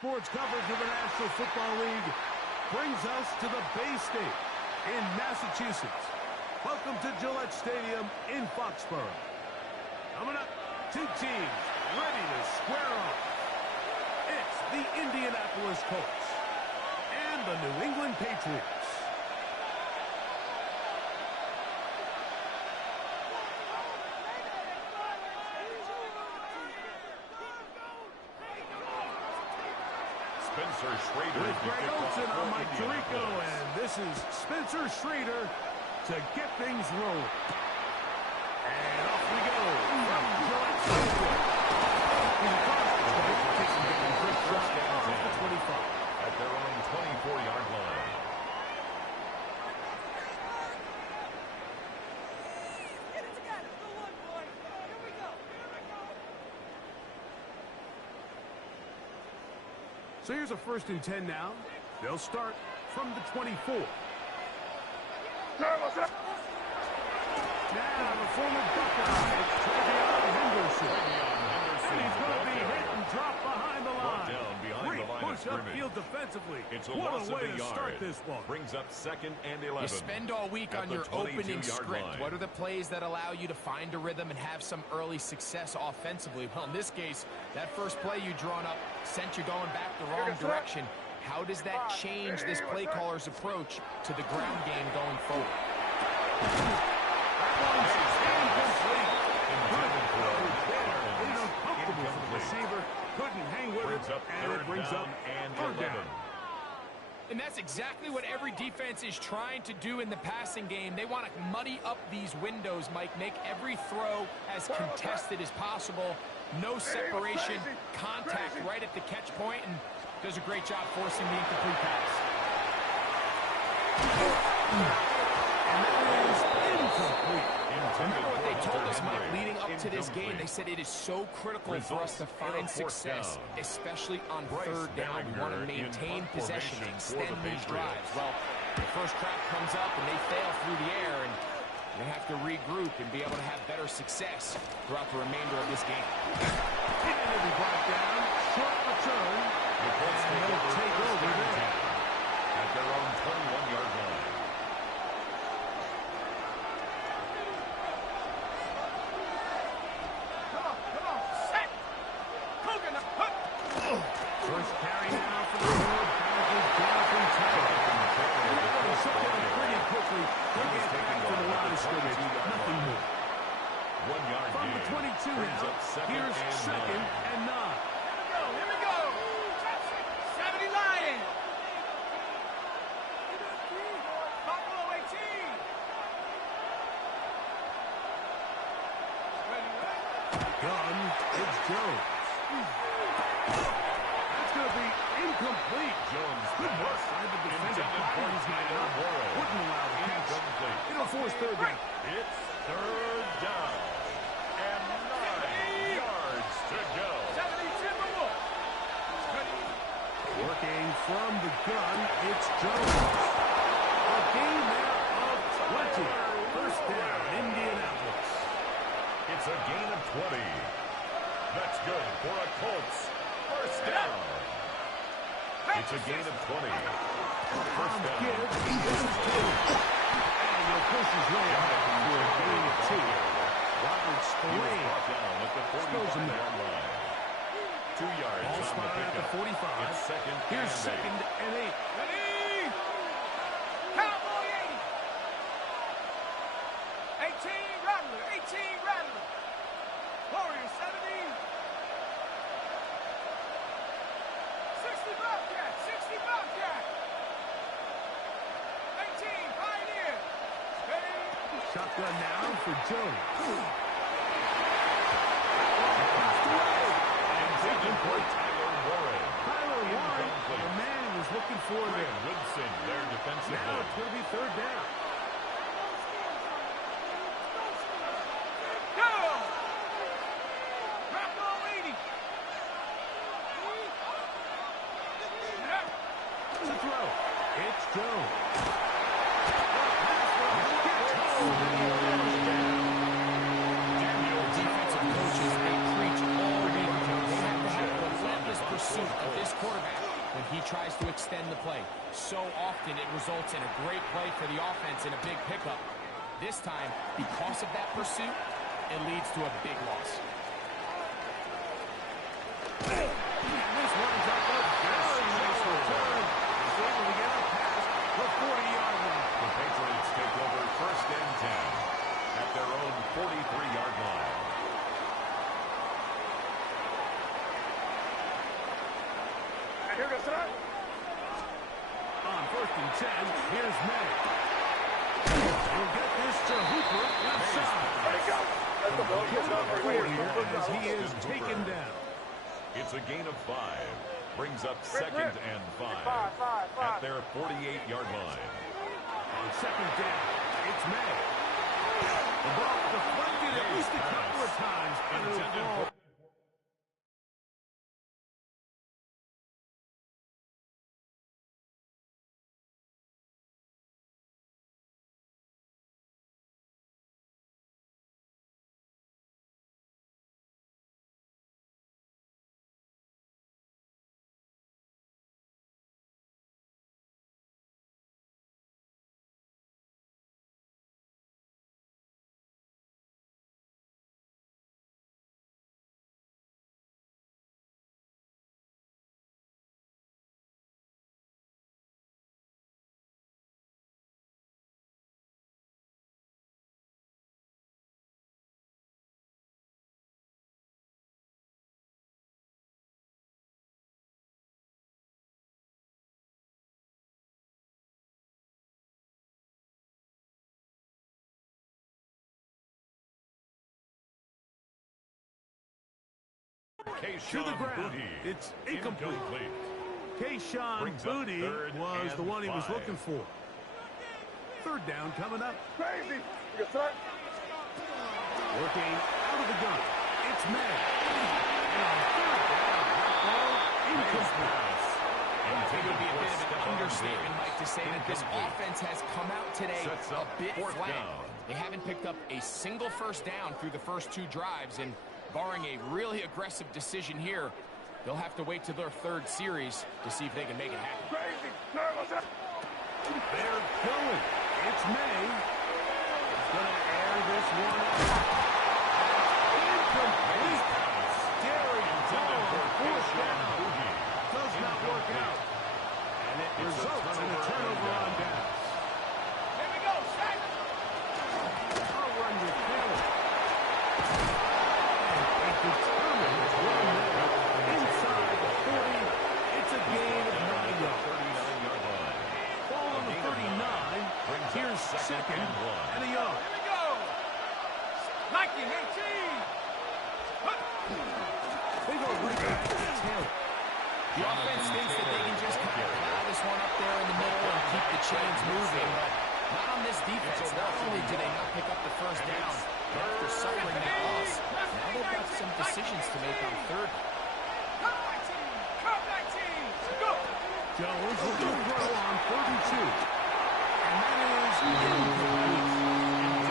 sports coverage of the National Football League brings us to the Bay State in Massachusetts. Welcome to Gillette Stadium in Foxborough. Coming up, two teams ready to square off. It's the Indianapolis Colts and the New England Patriots. Spencer Schrader with Greg Olson on Mike Tirico, and this is Spencer Schrader to get things rolling. And off we go from Gillette Stadium. First down at the 25 at their own 24-yard line. Get it together. Go on, boy. Here we go. Here we go. So here's a 1st and 10 now. They'll start from the 24. Now the former Buckeye, Travion Henderson. And he's going to be hit and dropped behind the line. Great push upfield defensively. What a way to start this one. Brings up 2nd and 11. You spend all week on your opening script. What are the plays that allow you to find a rhythm and have some early success offensively? Well, in this case, that first play you drawn up sent you going back the wrong direction. How does that change this play caller's approach to the ground game going forward? Receiver couldn't hang with it, and it brings up third down. And that's exactly what every defense is trying to do in the passing game. They want to muddy up these windows, Mike, make every throw as contested as possible. No separation, contact right at the catch point, and does a great job forcing the incomplete pass. And that is incomplete. Remember what they told us, Mike, leading up to this game. They said it is so critical for us to find success, especially on third down. We want to maintain possession, extend these drives. Well, the first crack comes up and they fail through the air, and they have to regroup and be able to have better success throughout the remainder of this game. And it'll be brought down, short return, and they'll take over there at their own 21-yard line. First carry now for the Lord. Jonathan Taylor. Pretty quickly. They get back to the line of scrimmage. Nothing more. 1 yard from the 22 now. Here's 2nd and 9. Here we go. 70 Lions. Buffalo 18. Gun. It's Jones. That's going to be incomplete. Jones. Good work by the defender. He's not up. Wouldn't allow the catch. It'll force third down. It's third down. And 9 yards to go. 72 more. Working from the gun, it's Jones. A gain there of 20. First down, Indianapolis. It's a gain of 20. That's good for a Colts first down. It's a gain of 20. First down. And the push is way out for a gain of 2. Robert Spillane goes him there. 2 yards Ball on the spotted at the pickup. 45. It's second. Here's and 2nd and 8. Ready? Cowboy 80. 18 Rattler. 18 Rattler. Warriors 70. 60 Bobcat. 60 Bobcat. 18 Pioneer. Shotgun now for Jones. Tyler Warren. Tyler Warren, the man he was looking for there. Woodson, their defensive Now end. it's going to be third down. Go! Rattler 80. To throw. It's Jones. Daniel, defensive coaches, they preach all week. They have to have relentless pursuit of this quarterback when he tries to extend the play. So often it results in a great play for the offense and a big pickup. This time, because of that pursuit, it leads to a big loss. This one's up a very nice return. He's able to get a pass the 40-yard line. The Patriots take over 1st and 10 at their own 43-yard line. On 1st and 10, here's May. He'll get this to Hooper left side. As he is taken down. It's a gain of 5. Brings up 2nd and 5 at their 48-yard line. On 2nd down, it's May. The ball deflected at least a couple of times. And it'll fall. To the ground. It's incomplete. Kayshawn Booty was the one he was looking for. 3rd down coming up. Crazy. Working out of the gun. It's May. And on 3rd down, that ball incomplete. It would be a bit of an understatement, Mike, to say that this offense has come out today a bit flat. They haven't picked up a single 1st down through the first 2 drives, and barring a really aggressive decision here, they'll have to wait to their 3rd series to see if they can make it happen. They're going. It's May. He's going to air this one out. Incomplete. Scary ball on 4th down. Does not work out. And it results in a turnover on downs. Here we go, sack. I'll run your field. Determined to run there inside the 40. It's a gain of 9 yards. 39-yard line. Ball on the 39. Here's 2nd and a yard. Here we go. Nike 18. They go right back to Taylor. The offense thinks that they can just kind of plow this one up there in the middle and keep the chains moving, but not on this defense. Not only do they not pick up the 1st down, but after suffering that loss, now they've got some decisions to make on 3rd. Come 19. Go. Jones will go throw on 32. And that is incomplete.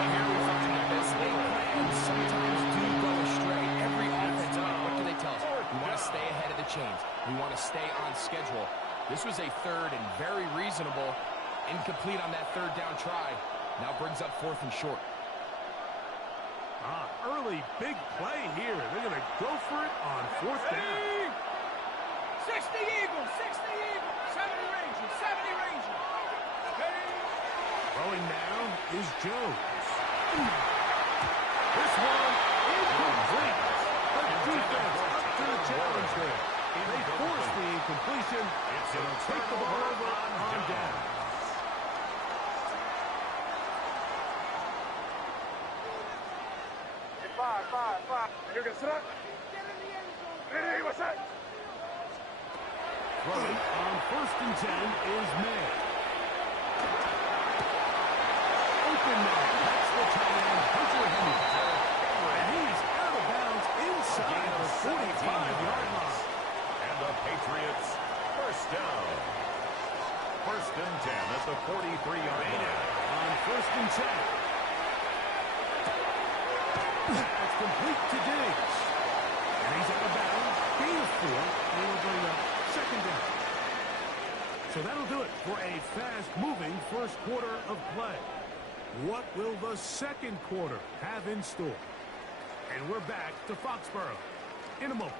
So here we find that best laid plans sometimes do go astray. Every offense, what do they tell us? We want to stay ahead of the chains. We want to stay on schedule. This was a 3rd and very reasonable. Incomplete on that 3rd down try. Now brings up 4th and short. Early big play here. They're going to go for it on 4th down. 60 Eagles, 60 Eagles. 70 Rangers, 70 Rangers. Throwing now is Jones. This one incomplete. The defense up to the challenge there. They force the incompletion. They'll take the ball over on down. Throwing on 1st and 10 is May. Open man. That's the tight end, Hunter Henry. And he's out of bounds inside the 45-yard line. And the Patriots 1st down. 1st and 10 at the 43-yard line. On 1st and 10. That's complete to Diggs. And he's out of bounds. Gain of 4. And we'll bring up 2nd down. So that'll do it for a fast-moving first quarter of play. What will the second quarter have in store? And we're back to Foxborough in a moment.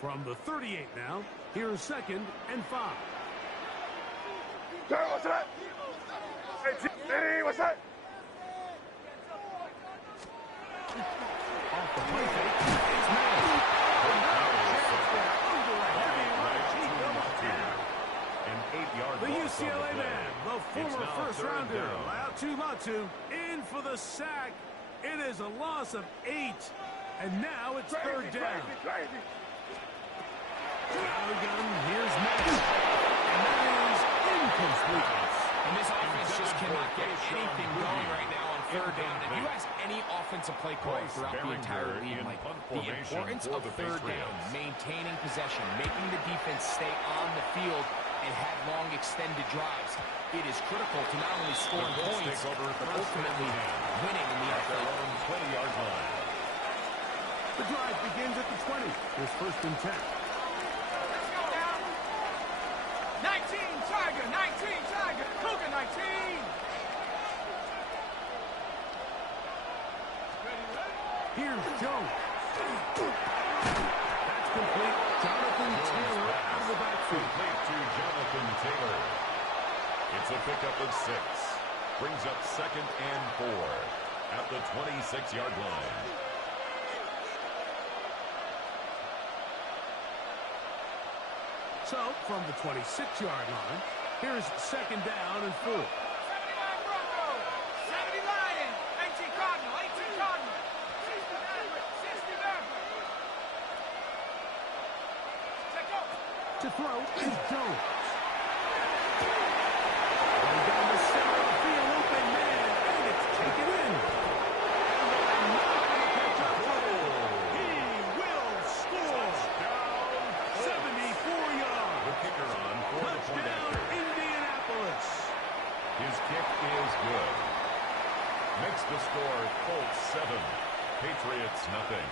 From the 38 now, here's 2nd and 5. What's that? Hey, what's that? Off the play fake, it's Madden. An 8-yard The loss on the UCLA play. man, the It's former now first-rounder, 3rd down. Latu, in for the sack. It is a loss of 8, and now it's 3rd down. Crazy. Out again, here's Madden, and that is incompleteness. And this offense just cannot get anything going right now on 3rd down. If you ask any offensive play caller throughout the entire league, Mike, the importance of 3rd down, maintaining possession, making the defense stay on the field, and have long extended drives, it is critical to not only scoring points, but ultimately winning in the At their NFL. own 20-yard line. The drive begins at the 20. Here's 1st and 10. 19, Tiger, 19, Tiger, Cougar 19. Here's Jones. That's complete. Jonathan Taylor out of the backfield. Complete to Jonathan Taylor. It's a pickup of 6. Brings up 2nd and 4 at the 26-yard line. So, from the 26-yard line, here's 2nd down and 4. 79 Broncos, 70 Lions, 18 Cardinal, 18 Cardinal, 60 Maverick, 60 Maverick. Check out. To throw is Jones. Going down the center of the field, open man, and it's taken in. And they're not going to catch up with it. He will score. 74 yards. The kicker on for the point Touchdown, after. Indianapolis. His kick is good. Makes the score Colts 7, Patriots nothing.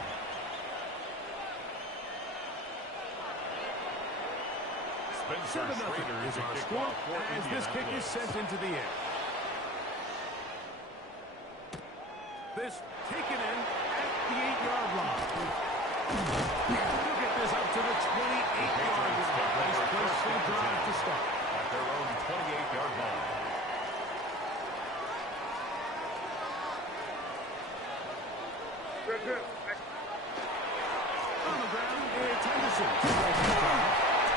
Spencer 7-0 Schrader is to our kick score off for as this kick is Indianapolis. sent into the air. This taken in at the 8-yard line. Look at this up to the 28-yard line. Nice place for the drive to start. At their own 28-yard line. Good. On the ground, it's Henderson.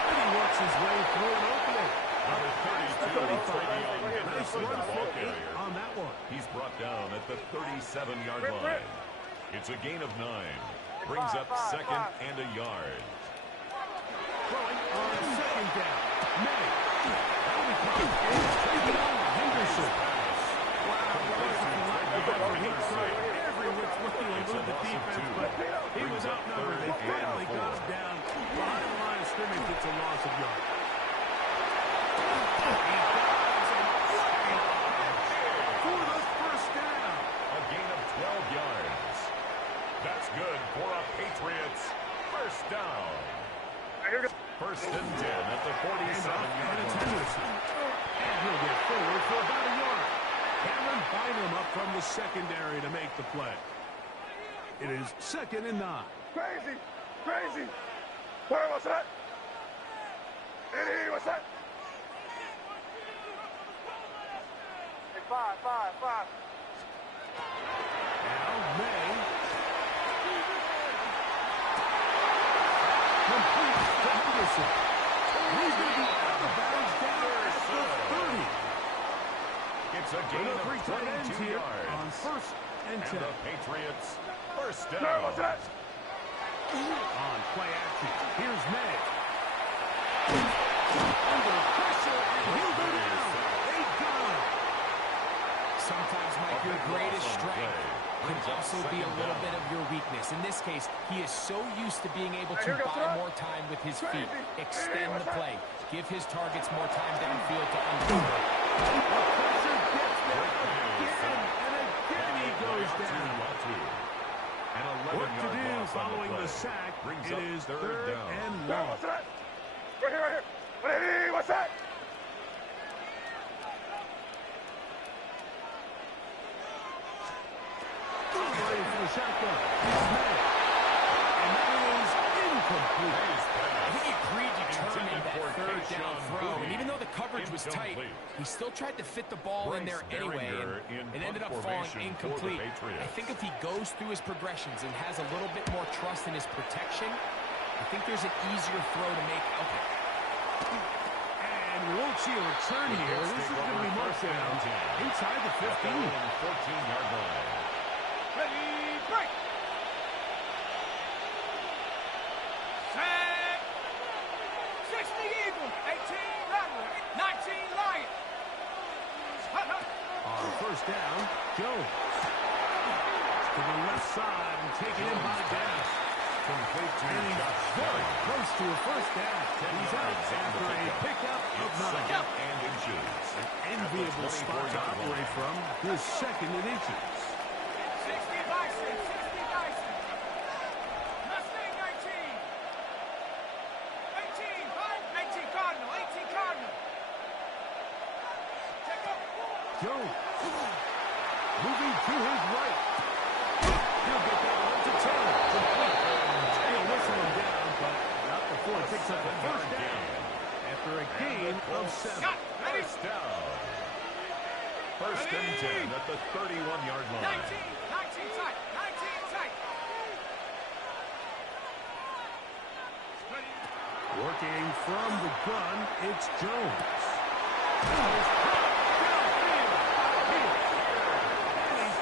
And he works his way through an opening. Number 32, Brady on Nice Henderson, run the for ball 8 carrier. on that one. He's brought down at the 37-yard line. It's a gain of 9. Brings up 2nd and a yard. Throwing on 2nd down. May. That'll be caught. And it's taken on Henderson. Wow, that was a lack of effort. He tried every which way to elude the defense, but he was outnumbered. They finally got him down behind the line of scrimmage. It's a loss of yards. For the first down. A gain of 12 yards. That's good for a Patriots first down. 1st and 10 at the And 47-yard it's line. Henderson. And he'll get forward for about a yard. Cameron Bynum up from the secondary to make the play. It is 2nd and 9. Crazy. What's that? Hey, what's that? Hey, 5. Now May. Complete to Henderson. He's going to be out of bounds down at the 30. It's a gain The of 3 tight ends 22 here yards. on 1st and 10. And the Patriots first down. What's that? On play action, here's May. Under pressure, and he'll go down. They got him. Sometimes, Mike, your greatest strength can also be a little bit of your weakness. In this case, he is so used to being able to buy more time with his feet, extend the play, give his targets more time downfield to uncover. The pressure gets there again, and again he goes down. An Work to 11-yard do sack. Brings It up is third third down. and Hey, long. what's that? Right here, right here. Hey, what's that? Operating for the shotgun. He's made it. And that is incomplete. I think he predetermined that third down throw, and even though the coverage was tight, he still tried to fit the ball in there anyway, and it ended up falling incomplete. I think if he goes through his progressions and has a little bit more trust in his protection, I think there's an easier throw to make out there. And we won't see a return here. This is going to be marked down inside the 15. 14-yard line. Ready, break. Set. 60 Eagles, 18 Rebel, 19 Lions. On first down, Jones. To the left side and taken in by Dennis. Complete to And he's Josh very Jones. close to a first down. He's out after a pickup of 9. Second and inches. Enviable spot to operate from. His second and inches. 60 Bison, 60 Bison. Mustang 19. 18 Cardinal, 18 Cardinal. Check up. Jones. Moving to his right. He'll get that one to Taylor. Complete. He'll whistle him down, but not before he picks up the first down. After a gain of 7. Got, ready. First down. First and 10 at the 31-yard 19, line. 19 tight, 19 tight. Ready. Working from the gun, it's Jones.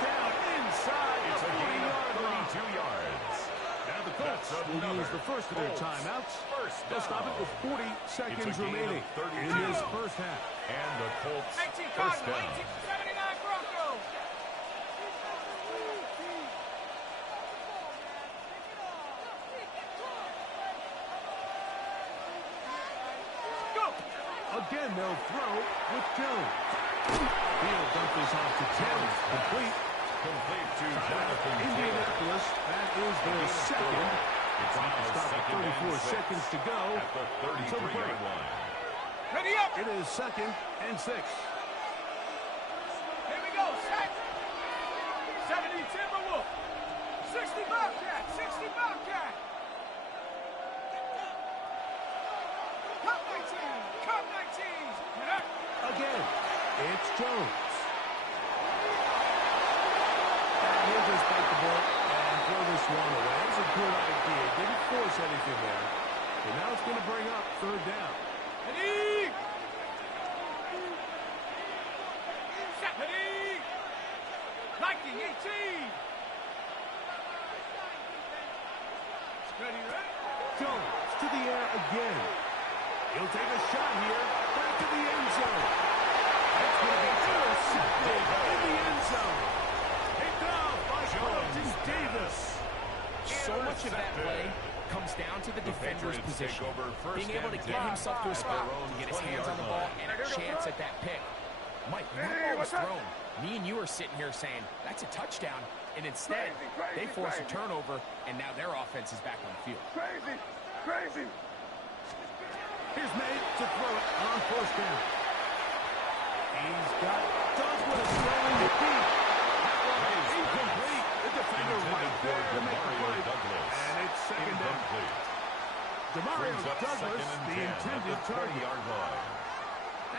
It's a gain of 32 yards. Now the Colts will use the first of their timeouts. They'll stop it with 40 seconds It's a gain remaining of 32. in this first half. And the Colts 18 first Cardinal, down. 1879 Broncos. Go. Again, they'll throw with Jones. He'll dump this off to Taylor. Complete. Complete to Jonathan Taylor. Indianapolis, that is their second. It's Clock now will stop at second and 34 6 seconds to go. at the Until the 33-yard break. line. Ready up. It is second and 6. Here we go. Set. 70 Timberwolf. 60 Bobcat. 60 Bobcat. Cup 19. Cup 19. Get up. Again, it's Jones. And he'll just bite the ball and throw this one away. It's a good idea. Didn't force anything there. And now it's going to bring up third down. Ready. Set. Ready. Viking 18. Ready, ready. Jones to the air again. He'll take a shot here. Back to the end zone. That's going to be intercepted in the end zone. Picked off by Carlton Davis. So much of that play comes down to the defender's Patriots take position. over first Being able to and get 10 himself to a at spot their own to get his hands on the 20-yard ball line. and a chance at that pick. Mike, when that ball was thrown, me and you are sitting here saying, that's a touchdown. And instead, they force a turnover, and now their offense is back on the field. Crazy, crazy. Here's May to throw it on first down. He's got Douglas throwing it deep. That one is incomplete. The defender right there to make the play. And it's second down. Demario Brings up Douglas, second and the 10 intended at the target. 30-yard line.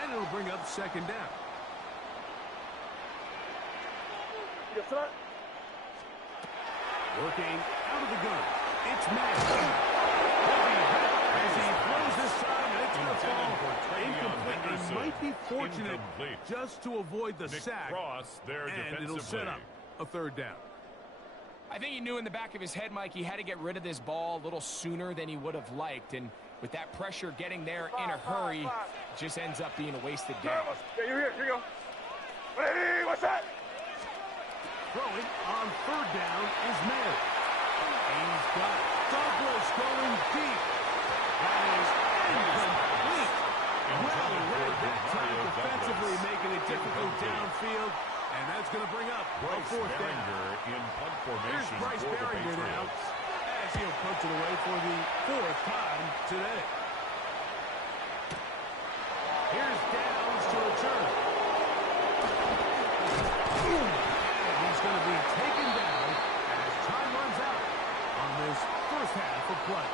And it'll bring up second down. Yes, sir. Working out of the gun. It's May. As he throws this time, and it's going to fall incomplete. He might be fortunate Incomplete. just to avoid the Nick sack. Cross there And it'll defensively. set up a third down. I think he knew in the back of his head, Mike, he had to get rid of this ball a little sooner than he would have liked. And with that pressure getting there in a hurry, it just ends up being a wasted down. Yeah, you're here. Here you go. Ready, what's that? Throwing on third down is May. He's got Douglas going deep. That is incomplete. Well read that time defensively, making it difficult downfield. And that's going to bring up a fourth down. In punt Here's formation Bryce for the Berringer now. Patriots. And as he'll punch it away for the 4th time today. Here's Downs to return. And he's going to be taken down as time runs out on this first half of play.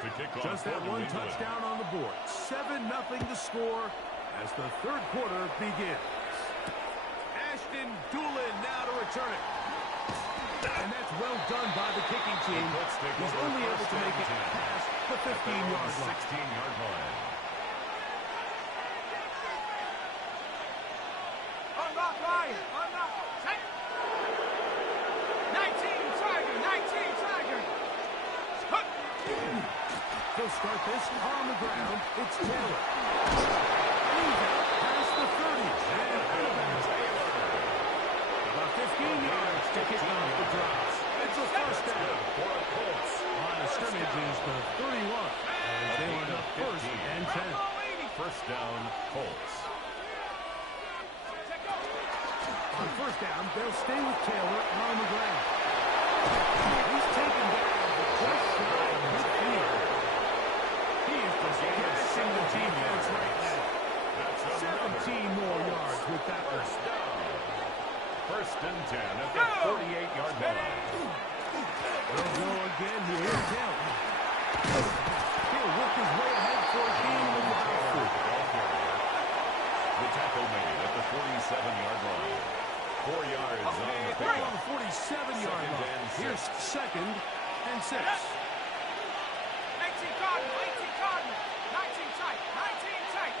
To kick off. Just that one touchdown on the board. 7-0 to score as the 3rd quarter begins. Ashton Doolin now to return it. And that's well done by the kicking team. He's only able to make it past the 15-yard line. 16-yard line. Unlock Ryan. Unlock. 19 Tiger. 19 Tiger. They'll start this on the ground. It's Taylor. He's out past the 30. And out of bounds. About 15 yards to kick off the drive. It's a first down. Line of scrimmage is the 31. And they line up 1st and 10. First down, Colts. On 1st down, they'll stay with Taylor on the ground. He's taken down just shy of midfield. He is just gassing the defense right now. That's 17 more yards with that one. First and 10 at the 48-yard line. They'll go again here. Here's Taylor. He'll work his way ahead for a gain in the backfield. The tackle made at the 47-yard line. 4 yards on the Right on the 47-yard line. Here's 2nd and 6. 18 Cardinal. 18 Cardinal. 19 tight. 19 tight.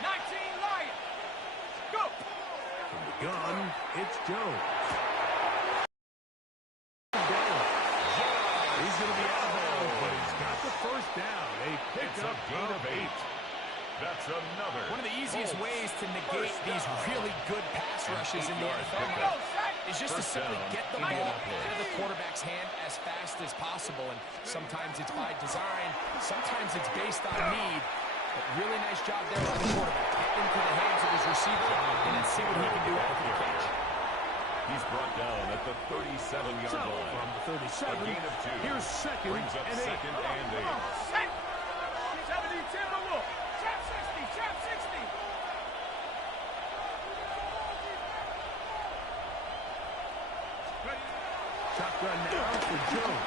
19 Lion. Go. From the gun, it's Jones. He's going to be out of bounds, but he's got the first down. A pickup gain of 8. That's another. One of the easiest ways to negate these really good pass rushes in the NFL is just to simply get the ball out of the quarterback's hand as fast as possible. And sometimes it's by design, sometimes it's based on need. But really nice job there by the quarterback. Get into the hands of his receiver and then see what he can do after the catch. He's brought down at the 37-yard line. From the 37, a gain of 2. Here's 2nd Brings up and 8. 2nd and 8. 70 Taylor Wolf. Trap 60. Trap 60. Shotgun now for Jones.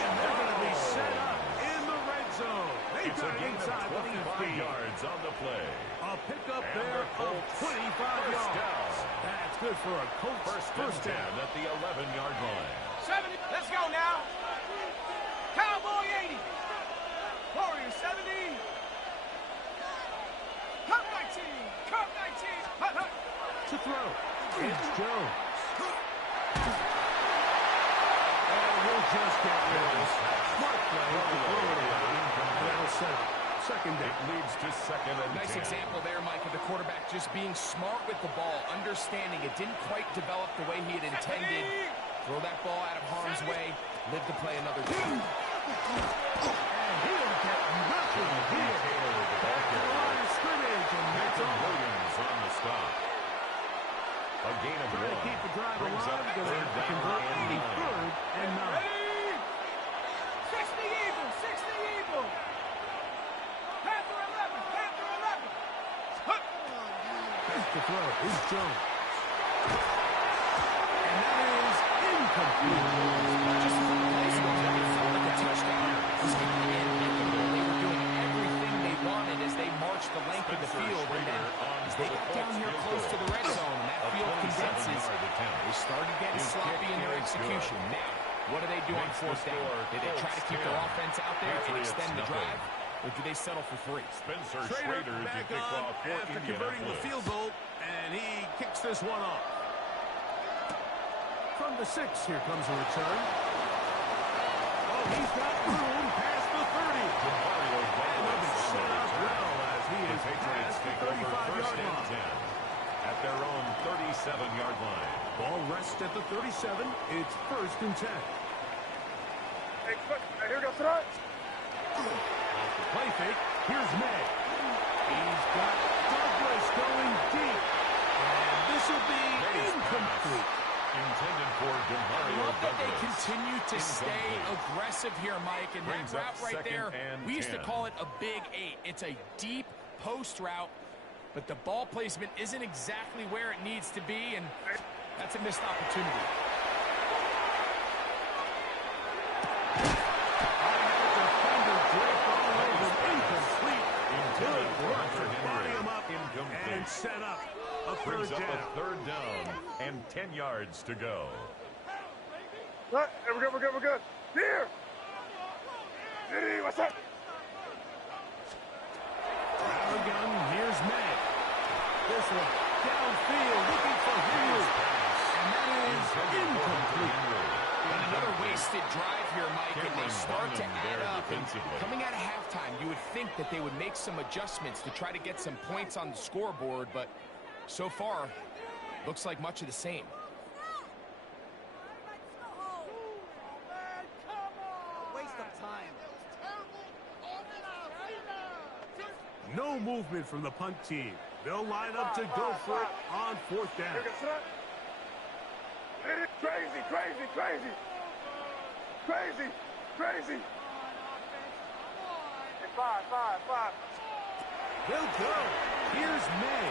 And they're going to be set up in the red zone. They've got inside the 15 yards on the play. A pickup there of 25 yards. That's good for a Colts first down at the 11-yard line. 70. Let's go now. Cowboy 80. Warrior 70. Cup 19. Cup 19. Hut, hut. To throw. It's Jones. And we'll just get rid of this. Smart play to throw it away. And that'll set up 2nd down. It leads to 2nd and 10. Nice example there, Mike, of the quarterback just being smart with the ball, understanding it didn't quite develop the way he had intended. Throw that ball out of harm's way, live to play another game. And he'll get nothing here. Back to the line of scrimmage, and that's all. Williams on the stop. A gain of 1. Trying to keep the drive Brings alive. up Going to 3rd down convert and a 9. 3rd and 9. Ready? 60 Eagle. 60 Eagle. Panther 11. Panther 11. Hut. Back to throw is Jones. And that is incomplete. Just a place where they felt like a touchdown. This game began impeccable. They were doing everything they wanted as they marched the length of the field. And then as they got down here close to the red zone, and that field condenses, they started getting sloppy in their execution. Now, what do they do on 4th down? Did they try to keep their offense out there and extend the drive? Or do they settle for 3? Spencer Schrader Schrader back to kick on off for after converting the field goal, and he kicks this one off. From the 6, here comes a return. Oh, he's got room past the 30. And they'll be set up well as he is past the 35-yard line. At at their own 37-yard line. Ball rests at the 37. It's 1st and 10. Hey, here we go, sit up. Off the play fake, here's May. He's got Douglas going deep. And this will be incomplete. Intended for I Demario love that they Douglas. continue to stay aggressive here, Mike. And Brings that up route right there, 2nd and we used to 10. call it a big 8. It's a deep post route, but the ball placement isn't exactly where it needs to be, and that's a missed opportunity. And set up a Brings third up down. a 3rd down and 10 yards to go. What? Hey, we're good, we're good, we're good. Here. Hey, what's that? Gun, here's May. This one downfield looking for Henry. And that is incomplete. And another wasted drive here, Mike, and they start to add up. And defensively. coming out of halftime, you would think that they would make some adjustments to try to get some points on the scoreboard, but so far, looks like much of the same. Waste of time. No movement from the punt team. They'll line up to go for it on 4th down. Here we go, sit up. Hey, crazy, crazy, crazy. Crazy, crazy. Hey, five. They'll go. Here's May.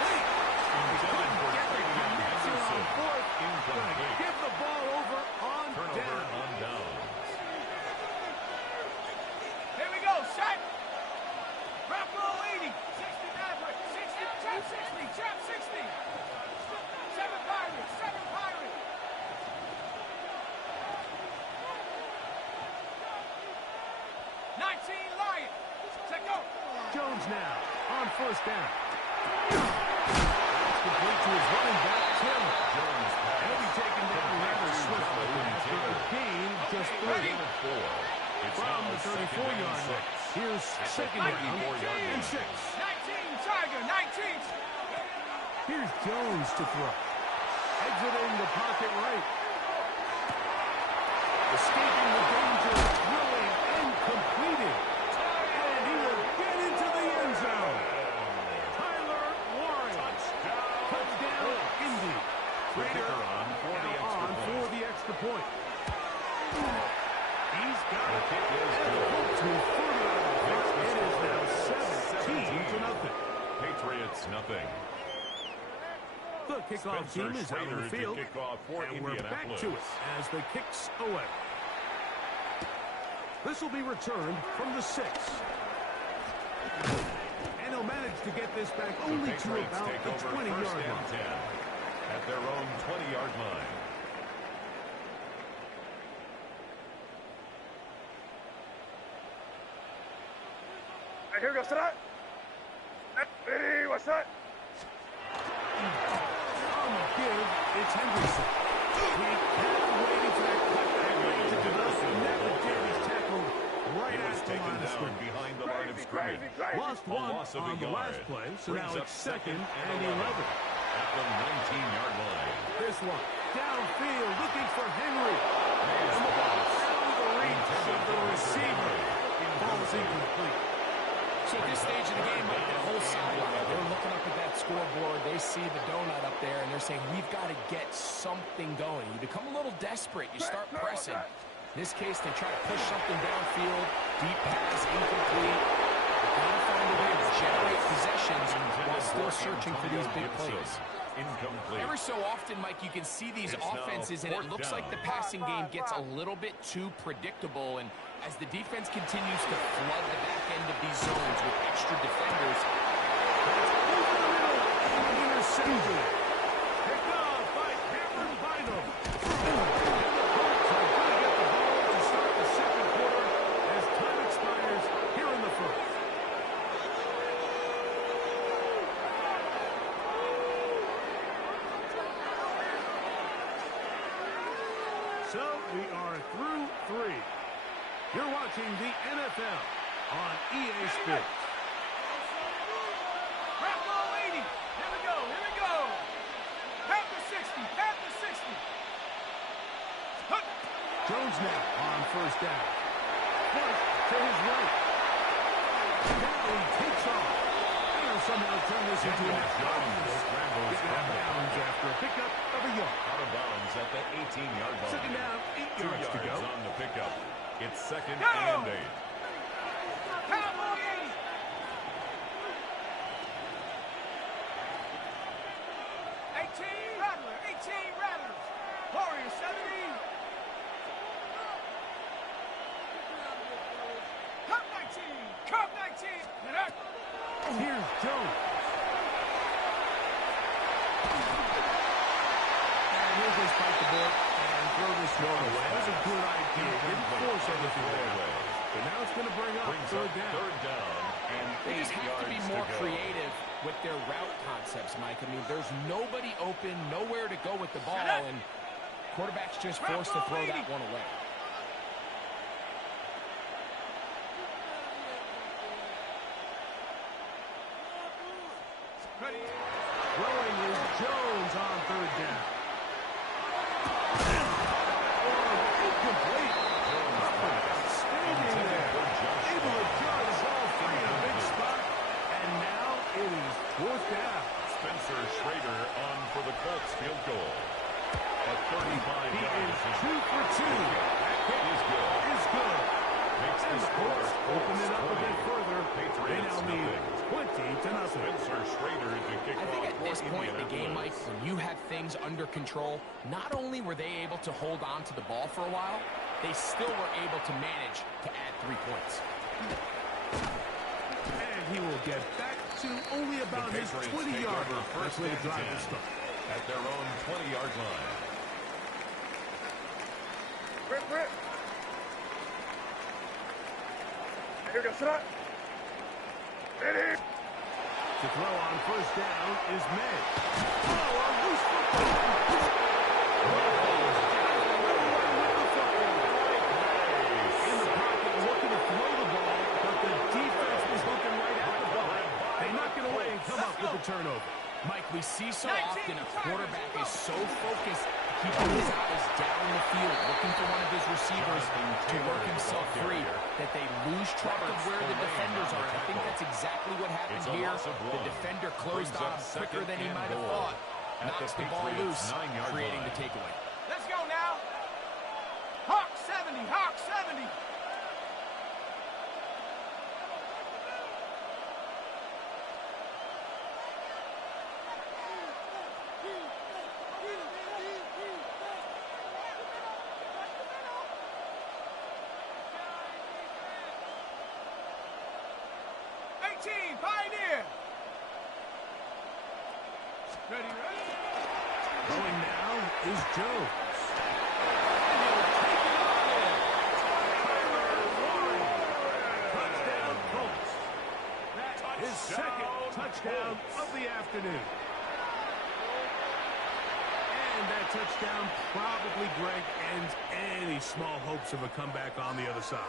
Intended for Fabian Henderson. Incomplete. Give the ball over on Turnover down. on downs. Here we go, set. Rock roll 80. 60 Maverick. 60, chop 60, chop 60. 7 Pirates, 7 Pirates. Lion. Set go. Jones now on 1st down. That's complete to his running back, Tim. Jones pass. He'll be taken down rather swiftly after a gain of just 3. Gain of 4. It's From now the 2nd 34-yard and line. 6. Here's At the 2nd down 34-yard and line. 6. 19 Tiger, 19. Here's Jones to throw. Exiting the pocket right. Escaping the danger, throwing and completing. And he will get into the end zone. Tyler Warren. Touchdown, Indy. The kicker on for the Now extra on point. for the extra point. He's got The it. kick is And good. hope to further Makes the it is score now 17-0. Patriots nothing. The kickoff team is out on the Schrader to field, kick off for and we're back Indianapolis. to it as the kick's away. This will be returned from the 6. And he'll manage to get this back The only to Patriots about take the over 20-yard 1st and line. 10 at their own 20-yard line. Hey, here we go, sit up. Hey, what's that? On the give, it's Henderson. He kept waiting for that cutback lane to develop, and never did. He's tackled right He was at the taken line of down scrimmage. behind the line of scrimmage. Lost A one loss of a on the yard. last play, so Brings now up it's 2nd and 11 11. at the 19-yard line. This one, downfield, looking for Henry. Mays And the ball pass. out of the reach Intended of the for receiver. Henry. Ball's incomplete. So at this stage of the game, Mike, that whole sideline, they're looking up at that scoreboard. They see the donut up there, and they're saying, we've got to get something going. You become a little desperate. You start pressing. In this case, they try to push something downfield. Deep pass, incomplete. They've got to find a way to generate possessions while still searching for these big plays. Incomplete. Every so often, Mike, you can see these It's now offenses, and it 4th looks like the down. passing game gets a little bit too predictable. And as the defense continues to flood the back end of these zones with extra defenders, Over the middle, intercepted. Picked off by Cameron Bynum. And the Colts are going to get the ball to start the second quarter as time expires here in the 1st. So we are through 3. You're watching the NFL on EA Sports. Jones now on first down. Flush to his right. Now he takes off. And he'll somehow turn this into an offense. Getting out of bounds after a pickup of a yard. Out of bounds at the 18-yard line. Second down, 8 yards to go. On the pickup. It's second and 8. Cowboys! 18 Rattler, 18 Rattlers. Warriors 70. Cup 19, Cup 19. Here's Jones. And he'll just fight the ball and throw this one away. That's a good idea. Didn't force anything there. But now it's going to bring up third down. And They just have to be more creative with their route concepts, Mike. I mean, there's nobody open, nowhere to go with the ball, and quarterback's just forced to throw that one away. Throwing is Jones on third down. Incomplete. Standing there. Able to draw the ball free in a big spot. And now it is fourth down. Spencer Schrader on for the Colts field goal. A 35 He yards. is 2 for 2. That kick Is good. is good. Makes And the the score Colts open it up a 20. bit further. They Patriots now lead nothing. 20-0. Spencer Schrader to kick I think off at this for point in the game, Mike, Indianapolis. when you have things under control, not only were they able to hold on to the ball for a while, they still were able to manage to add 3 points. And he will get back to only about his 20-yard line. That's where the drive will start. At their own 20-yard line. Rip. Here we go, sit up. Ready. To throw on first down is May. Oh, a loose football. In the pocket, looking to throw the ball, but the defense was looking right at the ball. They knock it away and come up with a turnover. Mike, we see so often a quarterback is so focused, keeping his eyes down the field, looking for one of his receivers to work himself free, that they lose track of where the defenders are. And I think that's exactly what happened here. The defender closed on him quicker than he might have thought. Knocks the ball loose, creating the takeaway. Let's go now. Hawk 70, Hawk 70. Pioneer. Ready. Going now is Jones. Touchdown, Colts. His second touchdown of the afternoon. And that touchdown probably, Greg, ends any small hopes of a comeback on the other side.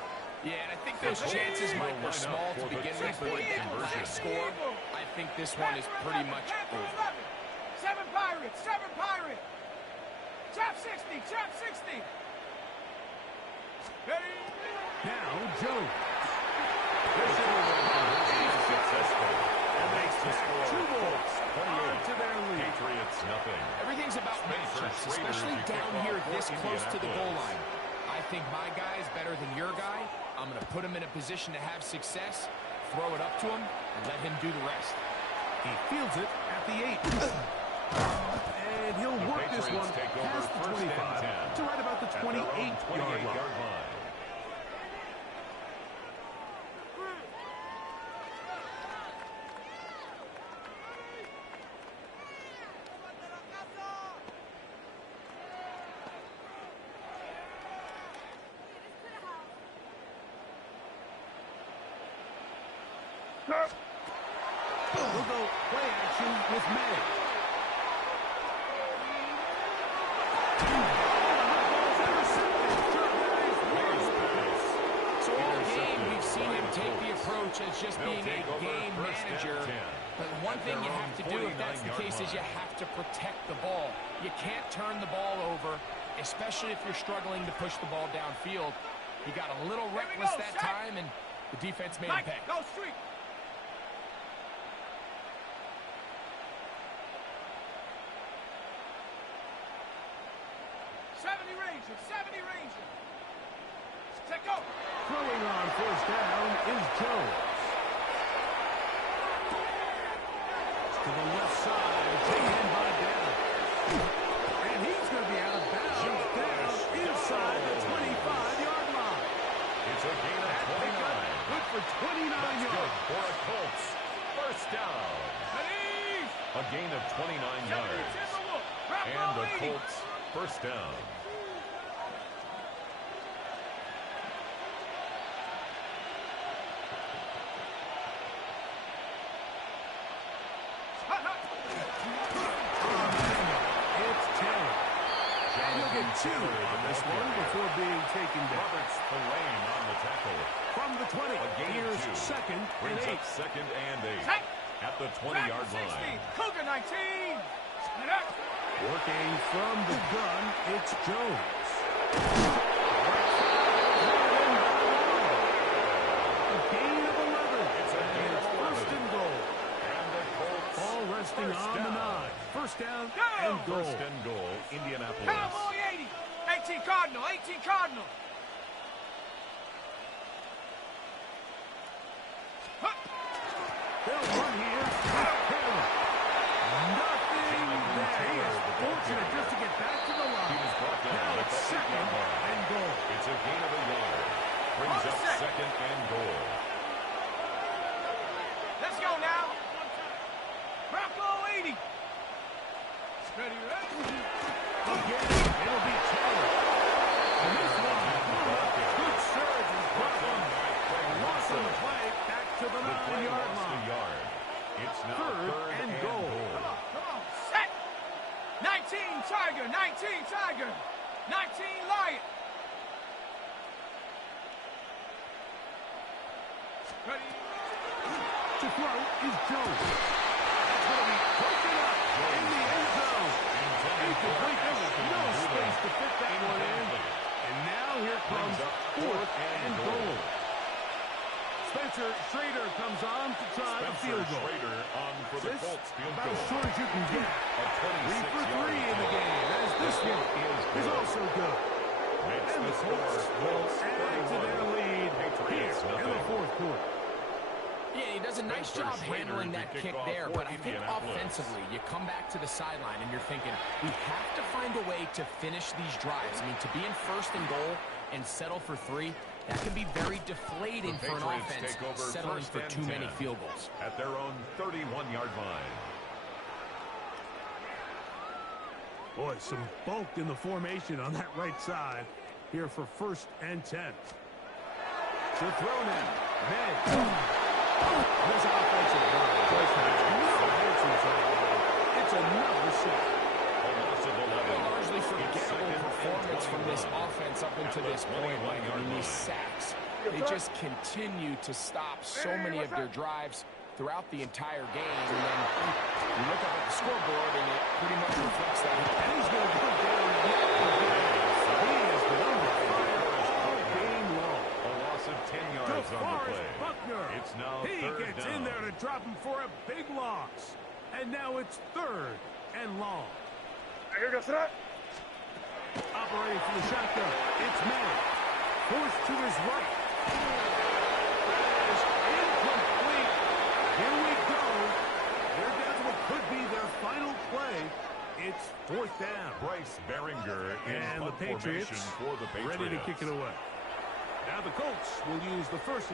Yeah, and I think those chances, Mike, were small to begin with, but with that score, I think this one is pretty much over. 7 Pirates, 7 Pirates. Chop 60, chop 60. Ready? Now, Jones. Successful. And makes the score. 2 more to their lead. Patriots nothing. Everything's about matchups, especially down here this close to the goal line. I think my guy is better than your guy. I'm going to put him in a position to have success, throw it up to him, and let him do the rest. He fields it at the 8. And he'll work this one past the 25 to right about the 28-yard line. We'll go play action with May. So all game, we've seen him take the approach as just being a game manager. But one thing you have to do if that's the case is you have to protect the ball. You can't turn the ball over. especially if you're struggling to push the ball downfield. He got a little reckless that time, and the defense made him pay. Go street. Set go. Throwing on first down is Jones. To the left side, taken by Dowd. And he's going to be out of bounds down inside the 25-yard line. It's a gain of 29. Good for 29 That's yards. good for a Colts. First down. A gain of 29 yards. And the Colts first down. Two on this one before being taken down. Roberts the lane on the tackle. From the 20, here's second and Brings 8. up second and 8 at the 20-yard line. Cougar 19. Working from the gun, it's Jones. A gain of 11. It's a gain of 11. First and goal. And the Colts Ball resting on the 9. First down and goal. First and goal, Indianapolis. Cowboy 80. 18 Cardinal. 18 Cardinal. They'll run here. Taylor. Nothing there. He is fortunate just to get back to the He line. was brought down Now at it's the second 8-yard line. and goal. It's a gain of a yard. Brings up second and goal. Let's go now. Bronco 80. Ready, ready. Again, it'll be Taylor. And this one, good surge and problem. Loss on the play, back to the 9-yard line. It's now Third and goal. Come on, set. 19 Tiger, 19 Tiger, 19 Lion. Ready. To throw is Jones. That's going to be broken up in the end zone. Incomplete. There was no space to fit that one in. And now here comes fourth and goal. Spencer Schrader comes on to try the field goal. Schrader on for the This Colts field about goal. as short as you can get. A 3 for 3 26-yard in the game, as this one is also good. Makes And the the Colts will add to their lead here in the fourth quarter. Yeah, he does a nice Spencer job Schrader handling to that kick kick off there, for but I think Indianapolis. offensively, you come back to the sideline and you're thinking, we have to find a way to finish these drives. I mean, to be in first and goal and settle for 3, that can be very deflating The for an Patriots offense take over settling first for and too many 10 field goals. at their own 31-yard line. Boy, some bulk in the formation on that right side here for first and 10. To throw now. Ned. This offensive line just has no answers on it. It's another sack. A loss of 11. Largely It's forgettable second and performance from this 21. offense up into this point. Like, I mean, these sacks, they just continue to stop so many of their drives throughout the entire game. And then you look up at the scoreboard, and it pretty much reflects that. And he's going to go down yet again. He has been under fire all game long. A loss of 10 yards on the play. Buckner. It's now He third gets down. in there to drop him for a big loss. And now it's third and long. Operating for the shotgun. It's Mann. Forced to his right. That is incomplete. Here we go. They're down to what could be their final play. It's fourth down. Bryce Behringer in And the punt formation Patriots for the Patriots. ready to kick it away. Now the Colts will use the first.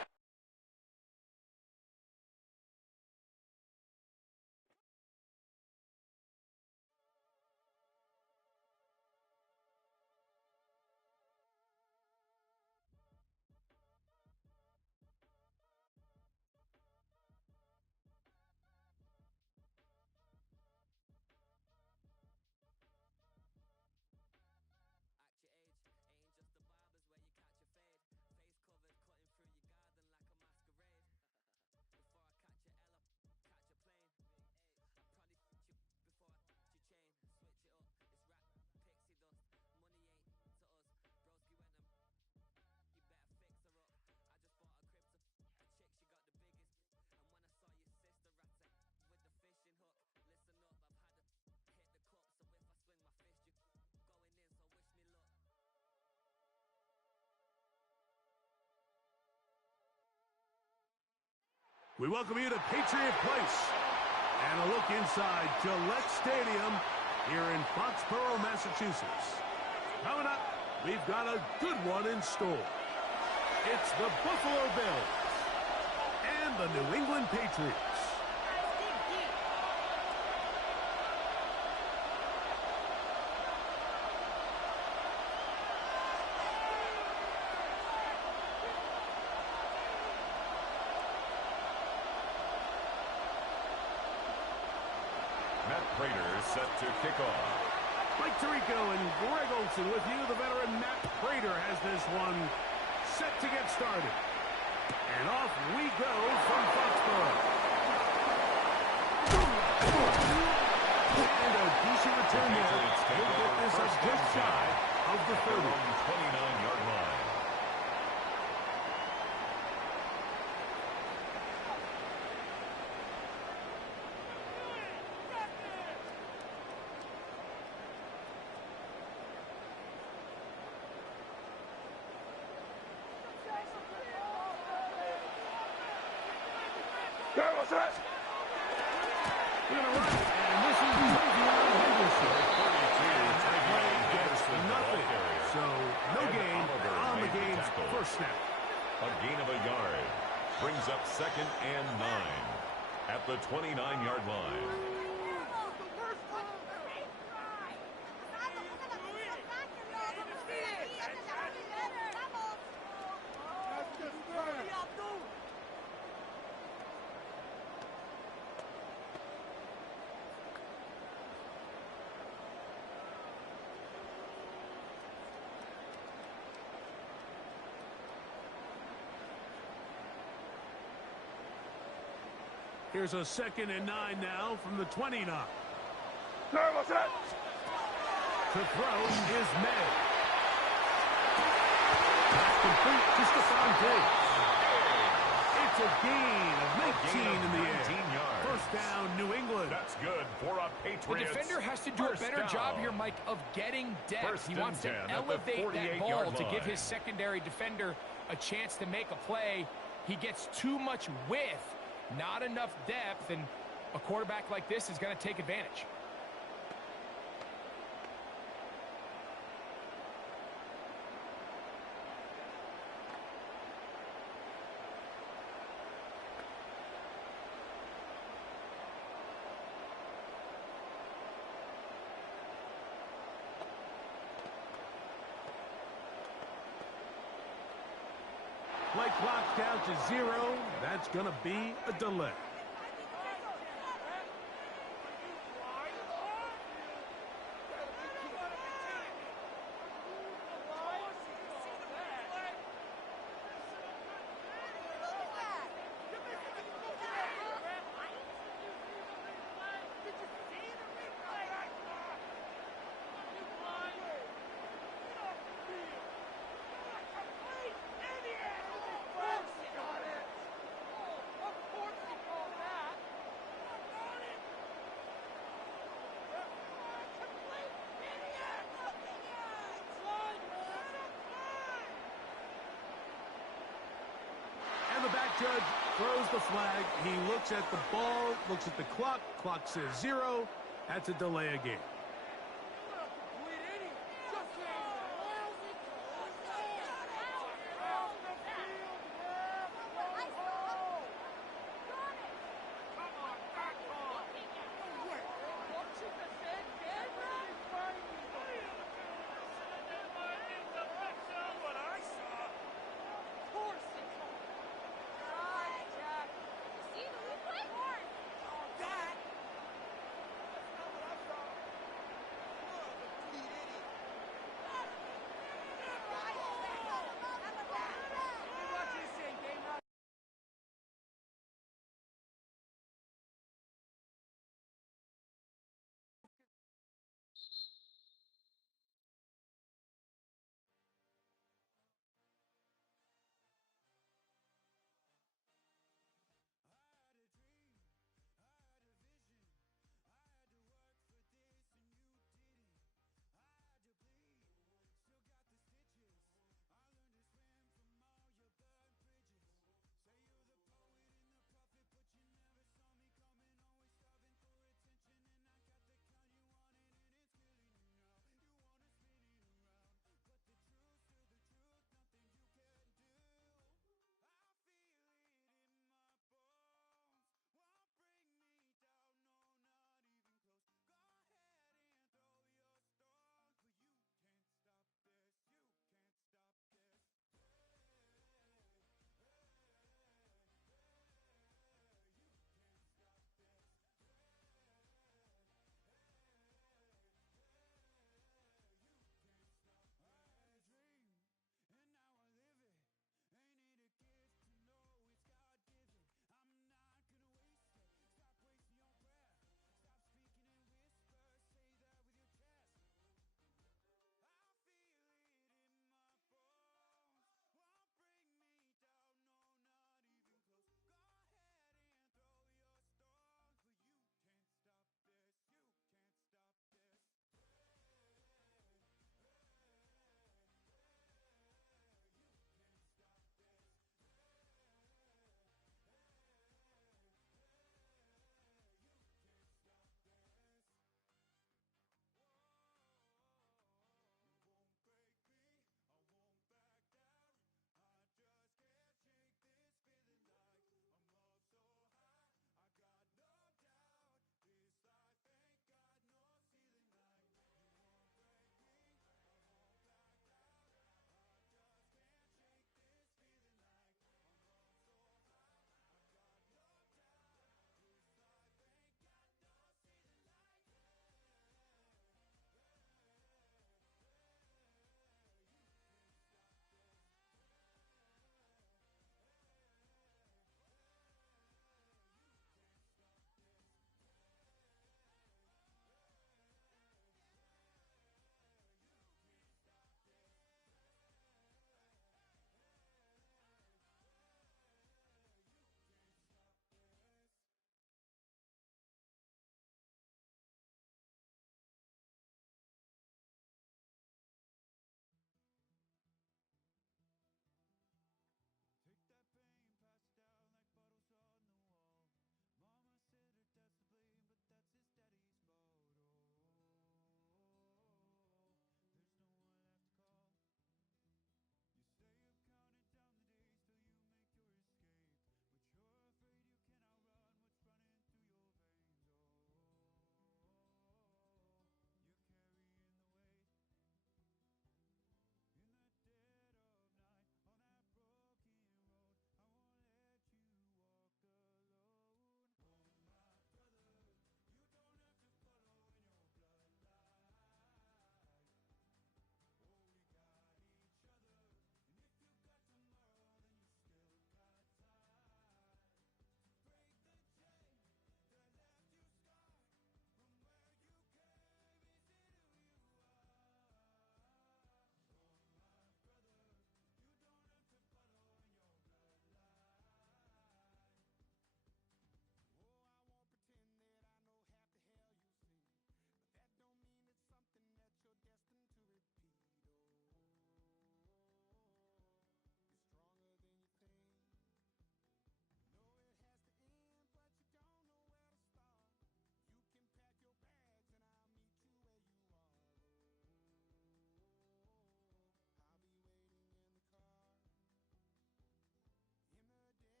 We welcome you to Patriot Place and a look inside Gillette Stadium here in Foxborough, Massachusetts. Coming up, we've got a good one in store. It's the Buffalo Bills and the New England Patriots. Matt Prater set to kick off. Mike Tirico and Greg Olson with you. The veteran Matt Prater has this one set to get started. And off we go from Foxborough. And a decent return there. We'll get this up just shy of the 30. 29-yard line. We're going to run, and this is Travion Henderson. Gets nothing. So, no gain on the game's first snap. A gain of a yard. Brings up 2nd and 9 at the 29-yard line. Here's a 2nd and 9 now from the 29. To throw is made. That's complete to Stephon Diggs. It's a gain of 19 in the air. First down, New England. That's good for a Patriots. The defender has to do a better job here, Mike, of getting depth. He wants to elevate that ball to give his secondary defender a chance to make a play. He gets too much width, not enough depth, and a quarterback like this is going to take advantage. Play clock down to 0. That's going to be a delay. And the back judge throws the flag. He looks at the ball, looks at the clock. Clock says 0. That's a delay of game.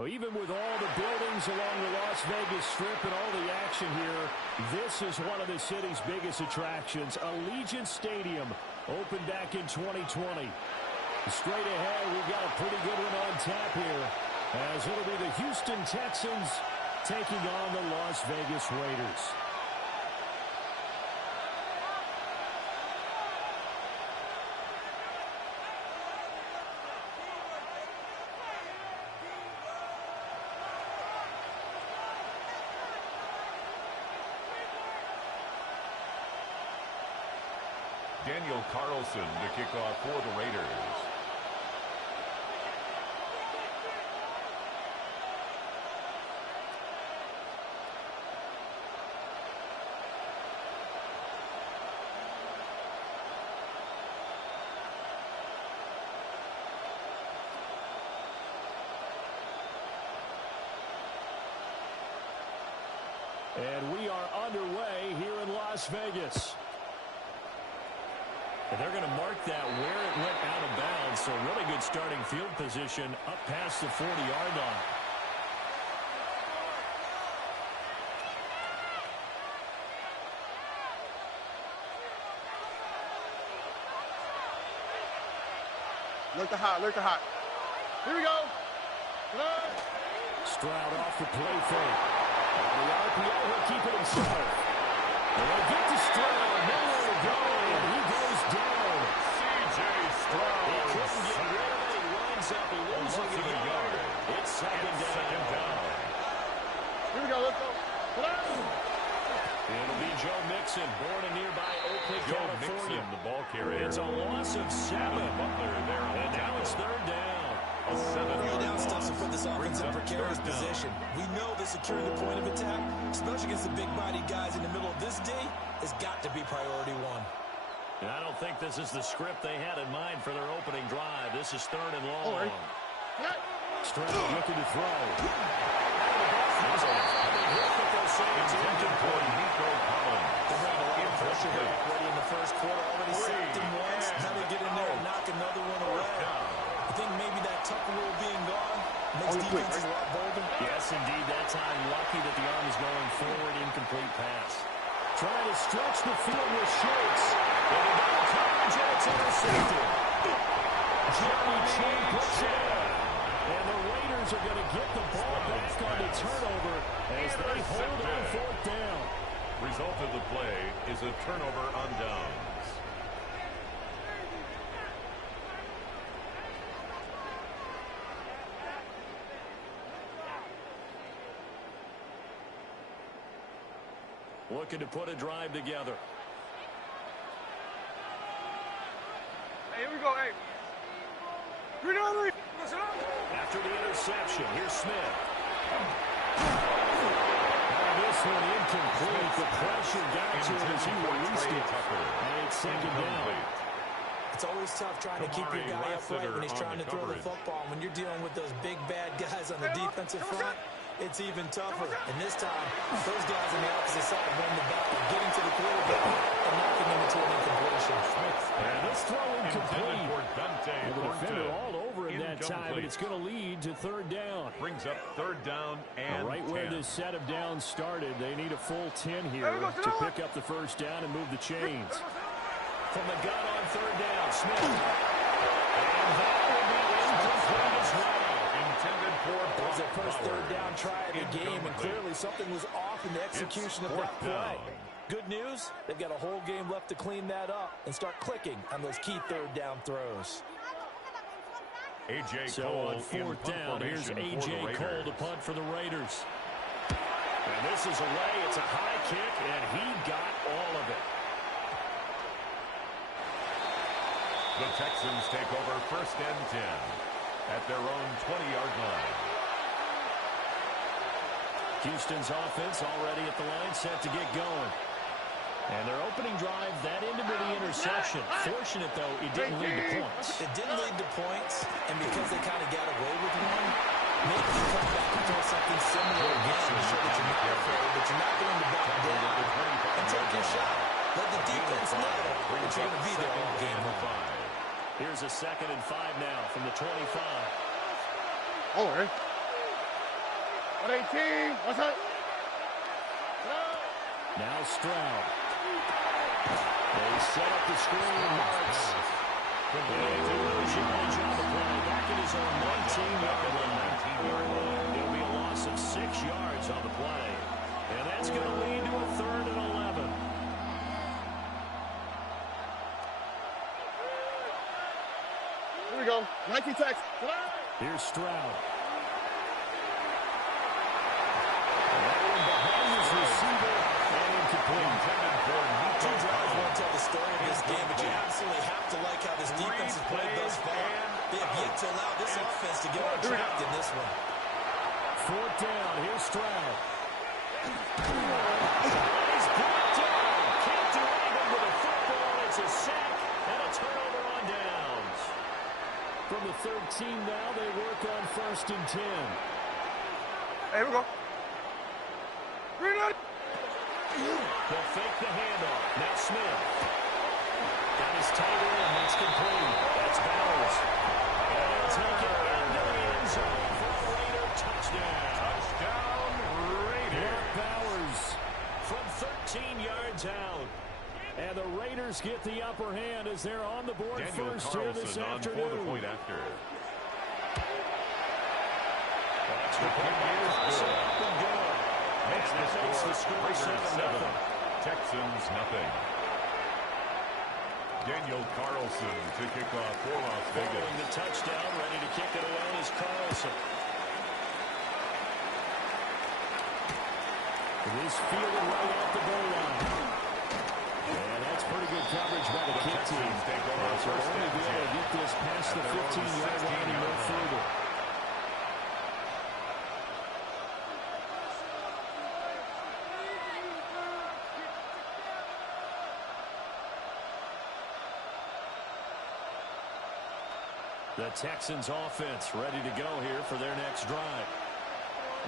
Well, even with all the buildings along the Las Vegas Strip and all the action here, this is one of the city's biggest attractions. Allegiant Stadium opened back in 2020. Straight ahead, we've got a pretty good one on tap here, as it'll be the Houston Texans taking on the Las Vegas Raiders. Daniel Carlson to kick off for the Raiders. And we are underway here in Las Vegas. And they're going to mark that where it went out of bounds, so really good starting field position up past the 40-yard line. Look to hot, look to hot. Here we go. Stroud off the play fake. On the RPO, he'll keep it himself. And they'll get to Stroud. Nowhere to go, and he goes down. C.J. Stroud. He couldn't get rid of it. He winds up losing a yard. It's second down. Here we go, let's go. It'll be Joe Mixon, born in nearby Oakland, California. Mixon, the ball carrier. It's a loss of 7. Butler there on And now it's third down. A 7-yard Down loss. stuff to put this offense in a precarious position. We know that securing the point of attack, especially against the big-bodied guys in the middle of this D, has got to be priority one. And I don't think this is the script they had in mind for their opening drive. This is third and long. Stroud looking to throw. Intended for Nico Collins. They're having a lot of pressure here already in the first quarter. Already sacked him once. Now they get in there and knock another one away. I think maybe that Tucker rule being gone makes defenses a lot bolder. Yes, indeed. That time, lucky that the arm is going forward. Incomplete pass. Trying to stretch the field with Schultz. And another coverage, and it's intercepted. Jeremy Chin puts it in. And the Raiders are going to get the ball back on the turnover as they hold on fourth down. Result of the play is a turnover on downs. Looking to put a drive together. Hey, here we go, hey. After the interception, here's Smith. This one incomplete. The pressure got to him as he released it. And it's second down. It's always tough trying to keep your guy upright when he's trying to throw the football. When you're dealing with those big, bad guys on the defensive front, it's even tougher. And this time, those guys on the opposite side won the battle, getting to the quarterback and knocking him into an incompletion. And this throw incomplete. And the defender all over him that time, but it's going to lead to third down. Brings up third down and right 10. where this set of downs started, they need a full 10 here to pick up the first down and move the chains. From the gun on third down, Smith. And that will be incomplete as well. Intended for It was their first third down try of the game, and clearly something was off in the execution of that play. Good news, they've got a whole game left to clean that up and start clicking on those key third down throws. A.J. So Cole on fourth down, here's A.J. Cole to punt for the Raiders. And this is away. It's a high kick, and he got all of it. The Texans take over first and 10 at their own 20-yard line. Houston's offense already at the line, set to get going. And their opening drive, that ended with the interception. Fortunate, though, it didn't lead to points. It didn't lead to points, and because they kind of got away with one, maybe you come back and throw something similar again to show that you're not afraid, but you're not going to back down and take your shot. Let the defense know that you're going to be there all game long. Here's a 2nd and 5 now from the 25. Oh, right. 118. What's that? Now Stroud. They set up the screen. Marks. And they lose yards on the play. Back at his own 19-yard line. It'll be a loss of 6 yards on the play. And that's going to lead to a 3rd and 11. Here we go. 19 tax. Here's Stroud. Two drives won't tell the story of this game, but you absolutely have to like how this defense has played thus far. They have yet to allow this offense to get on track in this one. 4th down. Here's Stroud. He's brought down. Can't do anything with a football. It's a sack and a turnover on downs. From the 13 now, they work on 1st and 10. Hey, here we go. They'll fake the handoff. Now Smith. Got his tight end. That's complete. That's Bowers. And they'll take it into the end zone for a Raider touchdown. Touchdown, Raiders. Brock Bowers from 13 yards out. And the Raiders get the upper hand as they're on the board Daniel first here this Carlson on afternoon. for the point after. That's the point after. Makes the score Raiders 7-0. Texans nothing. Daniel Carlson to kick off for Las Vegas. Following the touchdown, ready to kick it away is Carlson. It is fielded right at the goal line. And that's pretty good coverage by the kick team. So they'll only be able to get this past the 15-yard line and no further. The Texans offense ready to go here for their next drive.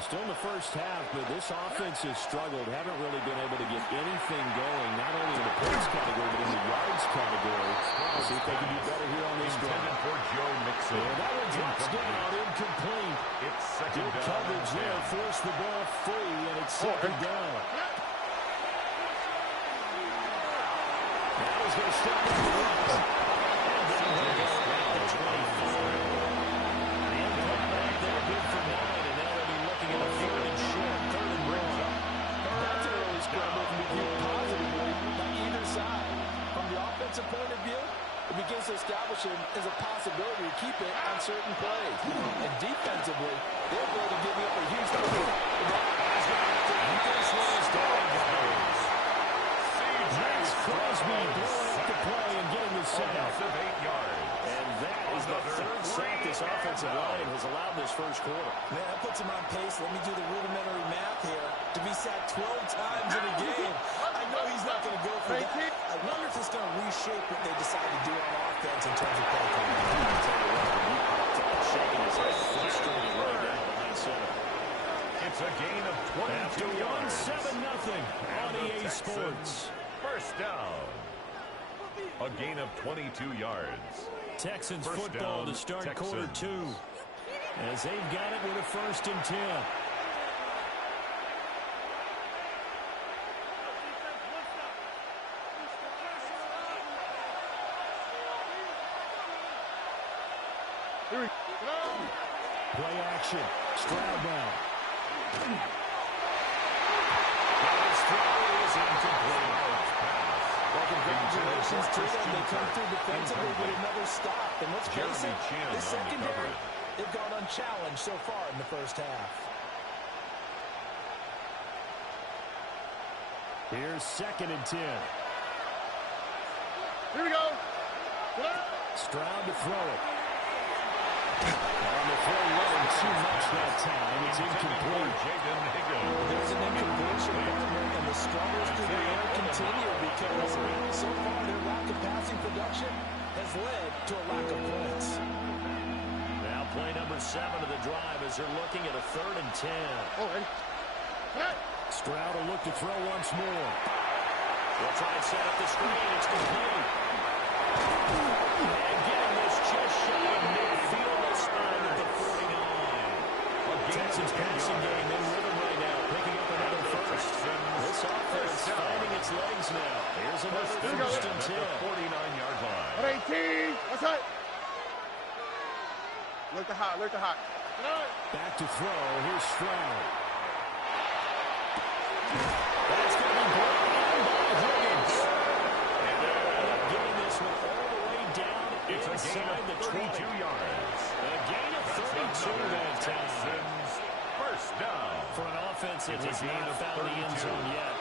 Still in the first half, but this offense has struggled. Haven't really been able to get anything going, not only in the points category, but in the yards category. We'll see if they can do better here on this drive. Intended for Joe Mixon. And that one drops down, incomplete. It's second Good down. coverage there, force the ball free, and it's second down. Now he's going to step up the left. And then they're going to grab the 25. The impact back there, good for 9, and now they'll be looking at a 3rd and short, 3rd and long. That's an early scramble can be viewed positively by either side. From the offensive point of view, it begins to establish it as a possibility to keep it on certain plays. And defensively, they're going to give up a huge play. This one is down. Max Crosby blowing up the play and getting the sack. 8 yards. And that is the 3rd sack this offensive line has allowed this first quarter. Man, that puts him on pace. Let me do the rudimentary math here. To be sacked 12 times in a game. I know he's not going to go for that. I wonder if it's going to reshape what they decide to do on offense in terms of play calling. I'll tell you what, when you popped up shaking his head, frustrated right down behind center. It's a gain of 22 yards. 7-0 on EA Sports. First down. A gain of 22 yards. Texans First football down, to start Texans. quarter 2. As they've got it with a 1st and 10. Play action. Stroud now. His throw is incomplete. Well, congratulations to them. They come through defensively with another stop. And let's face it, the secondary, they've gone unchallenged so far in the first half. Here's 2nd and 10. Here we go. Stroud to throw it. On the throw, running too much that time. It's incomplete. There's an incompletion, and the struggles through the air continue because so far their lack of passing production has led to a lack of points. Now play number 7 of the drive as they're looking at a 3rd and 10. Stroud will look to throw once more. They'll try and set up the screen. It's complete. And getting this just shy of midfield, they spotted at the 49. A gain Texans passing game in rhythm right now, picking up another first. This offense finding its legs now. Here's another first and 10. 49-yard line. 18. What's up? Look to hot. Look to hot. Back to throw. Here's Stroud. That's going to be brought in by Higgins. And they're going to getting this one all the way down inside the 22 yards. A gain of 32 that time. First down. For an offense that has not found the end zone yet,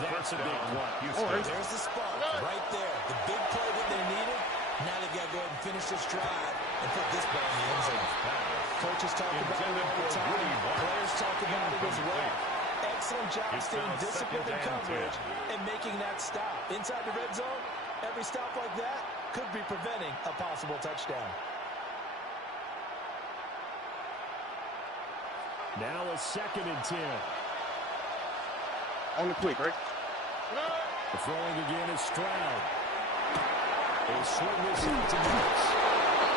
that's a big play. There's the spark right there. The big play that they needed. Now they've got to go ahead and finish this drive and put this ball in the end zone. Coaches talk about it all the time. Players talk about it as well. Excellent job staying disciplined in coverage and making that stop. Inside the red zone, every stop like that could be preventing a possible touchdown. Now a 2nd and 10. On the quick, right? The throwing again is Stroud. They'll swing this into Mills.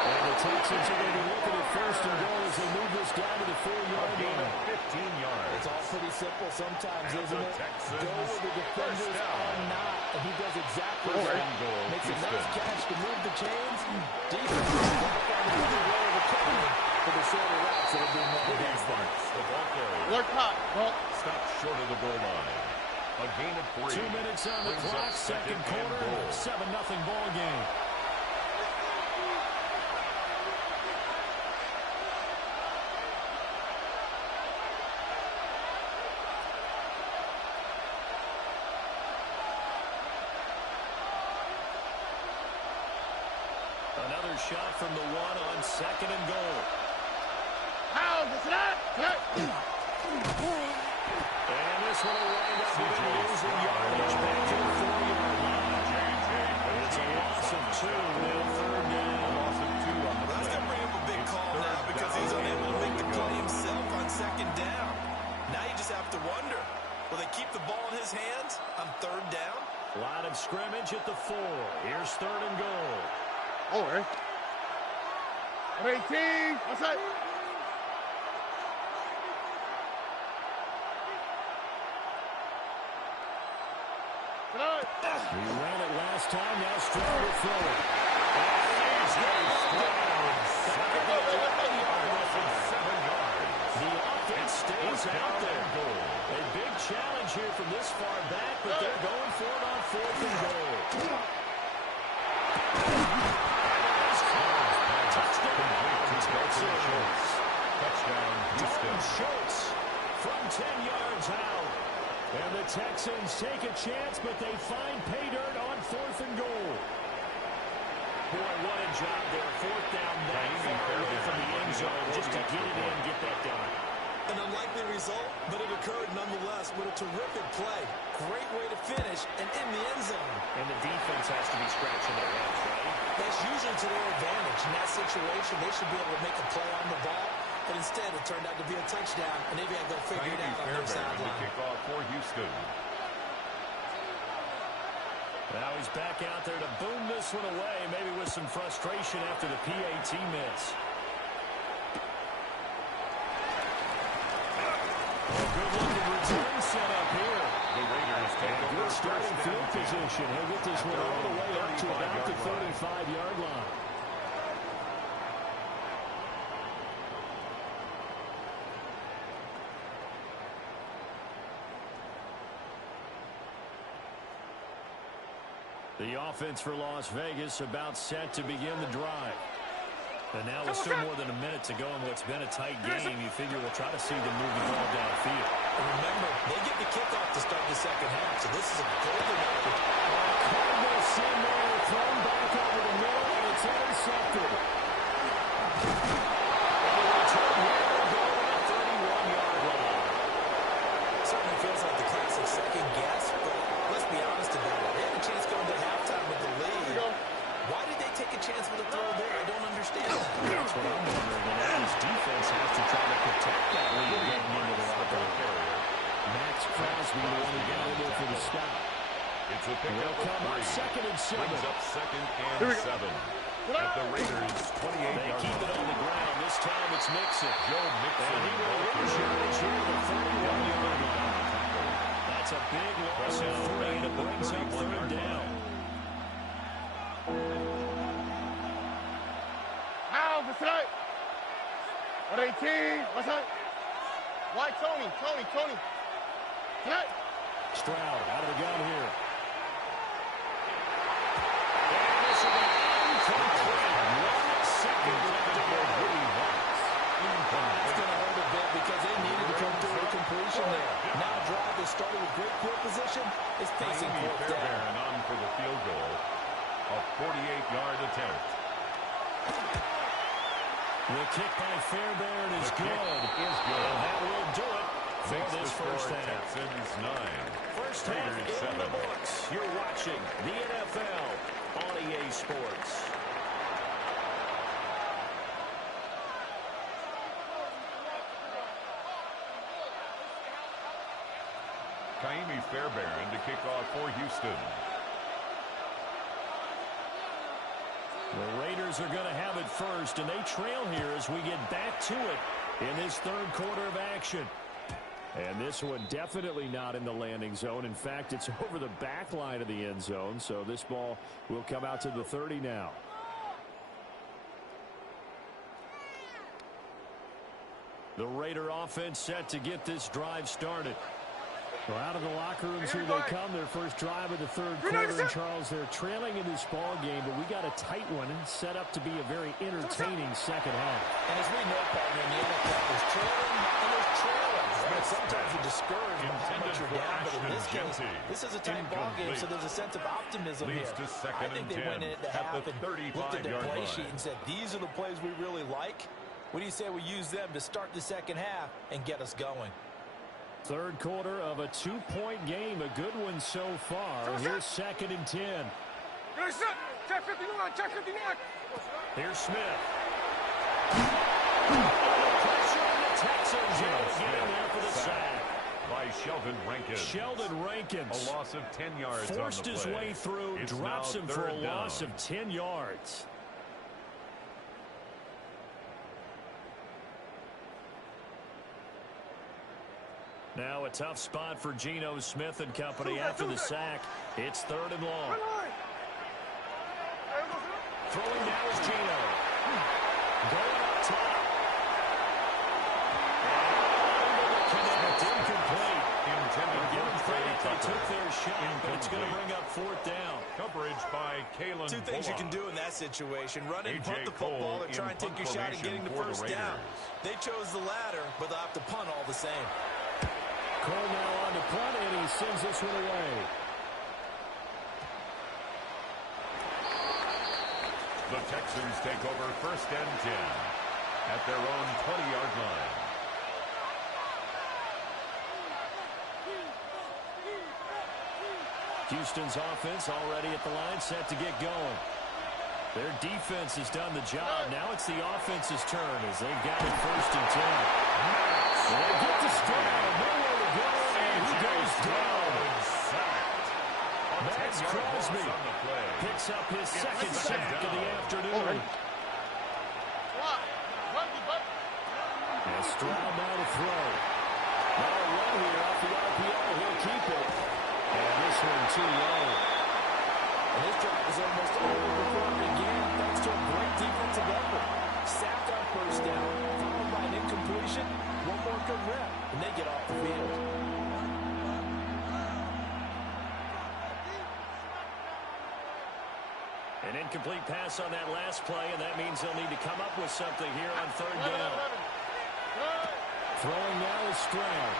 And the Texans are going to be looking at first and goal as they move this down to the 4-yard line. 15 yards. It's all pretty simple sometimes, isn't it? Go where the defenders are not, and he does exactly that. Makes a nice catch to move the chains. Defense is back on the other way of the coverage for the shorter routes that are being run against them. The ball carrier. Look hot. Well, Stop short of the goal line. A gain of 3. 2 minutes on the clock, second quarter, 7-0 ball game. Another shot from the one on 2nd and goal. how's it that? And this one will wind up with losing yardage back to the 4-yard line. It's a loss of 2 now, 3rd down. Loss of 2 on the That's play. going to bring up a big call now because he's unable to make the play himself on 2nd down. Now you just have to wonder, will they keep the ball in his hands on 3rd down? Line of scrimmage at the 4. Here's 3rd and goal. All right. 18. What's that? We ran it last time. Now Stroud will throw it. The offense stays out there. A big challenge here from this far back, but they're going for it on 4th and goal. Touchdown, Houston. Schultz from 10 yards out. And the Texans take a chance, but they find pay dirt on 4th and goal. Boy, what a job there. 4th down, that far away from the end zone just to get it in, get that done. An unlikely result, but it occurred nonetheless with a terrific play. Great way to finish and in the end zone. And the defense has to be scratching their heads, right? That's usually to their advantage. In that situation, they should be able to make a play on the ball. But instead, it turned out to be a touchdown, and they've got to go figure it out on their Fairbairn to sideline. kick off for Houston. Now he's back out there to boom this one away, maybe with some frustration after the PAT miss. A good-looking return set up here. The Raiders take And a over good starting first field and 10. position. He'll get this one all the way up to about the 35-yard line. The offense for Las Vegas about set to begin the drive. And now with still more than a minute to go in what's been a tight game, you figure we'll try to see them move the ball downfield. And remember, they get the kickoff to start the second half, so this is a golden opportunity. Cardinals in there, thrown back over the middle, and it's intercepted. And the return here will go to the 31-yard line. Certainly feels like the classic second guess, but let's be honest about it. They had a chance going to halftime with the lead. Why did they take a chance with a throw there? I don't understand that. That's what I'm wondering. And now his defense has to try to protect that lead getting into the locker room. Max Crosby the one who got in there for the stop. It's a pickup They'll come of up 3. 2nd and 7. Brings up 2nd and 7. at the Raiders' 28-yard They keep it line. on the ground. This time it's Mixon. Joe Mixon. And he will lose yardage here at the 31-yard line. That's a big loss of 3, and it brings up third down. Now, what's right? 118. What's up? Why Tony? Tonight. Stroud out of the gun here. And this will be incomplete. 1 second left to go. It's going to hurt a bit because they needed to come through a completion there. Now a drive that started with great field position is facing fourth down. Fairbairn on for the field goal. A 48-yard attempt. The kick by Fairbairn is good. And that will do it for this first half. Texans 9. First half in the books. You're watching the NFL on EA Sports. Kaimi Fairbairn to kick off for Houston. The Raiders are going to have it first, and they trail here as we get back to it in this third quarter of action. And this one definitely not in the landing zone. In fact, it's over the back line of the end zone, so this ball will come out to the 30 now. The Raider offense set to get this drive started. Well, out of the locker rooms here they come. Their first drive of the third quarter. And Charles, they're trailing in this ball game, but we got a tight one set up to be a very entertaining second half. And as we know, partner, in the NFL, there's trailing and there's trailing. Sometimes you're discouraged by how much you're down, but in this case, this is a tight ball game, so there's a sense of optimism here. I think they went in at the half and looked at their play sheet and said, these are the plays we really like. What do you say we use them to start the second half and get us going? Third quarter of a 2-point game. A good one so far. Here's 2nd and 10. Check 59. Here's Smith. Pressure on the Texans. Able to get in there for the sack. By Sheldon Rankins. Sheldon Rankins. A loss of 10 yards forced on the his play. way through. It's drops now him for a third down. loss of 10 yards. Now a tough spot for Geno Smith and company after the sack. It's 3rd and long. Throwing now is Geno. Going up top. And connect incomplete. They took their shot, but it's going to bring up 4th down. Coverage by Kalen Two things you can do in that situation. Run and punt the football or try and take your shot at getting the first down. They chose the latter, but they'll have to punt all the same. Cole now on to punt, and he sends this one away. The Texans take over 1st and 10 at their own 20-yard line. Houston's offense already at the line, set to get going. Their defense has done the job. Now it's the offense's turn as they've got it 1st and 10. They get to Stroud. Nowhere to go, and he goes down. Max Crosby picks up his 2nd sack of the afternoon. And Stroud now to throw. Now a run here off the RPO. He'll keep it. And this one too low. And this drive is almost over before it began, thanks to a great defensive effort. Sacked on 1st down, followed by an incompletion. One more good rep, and they get off the field. An incomplete pass on that last play, and that means they'll need to come up with something here on 3rd down. Throwing now is Stroud.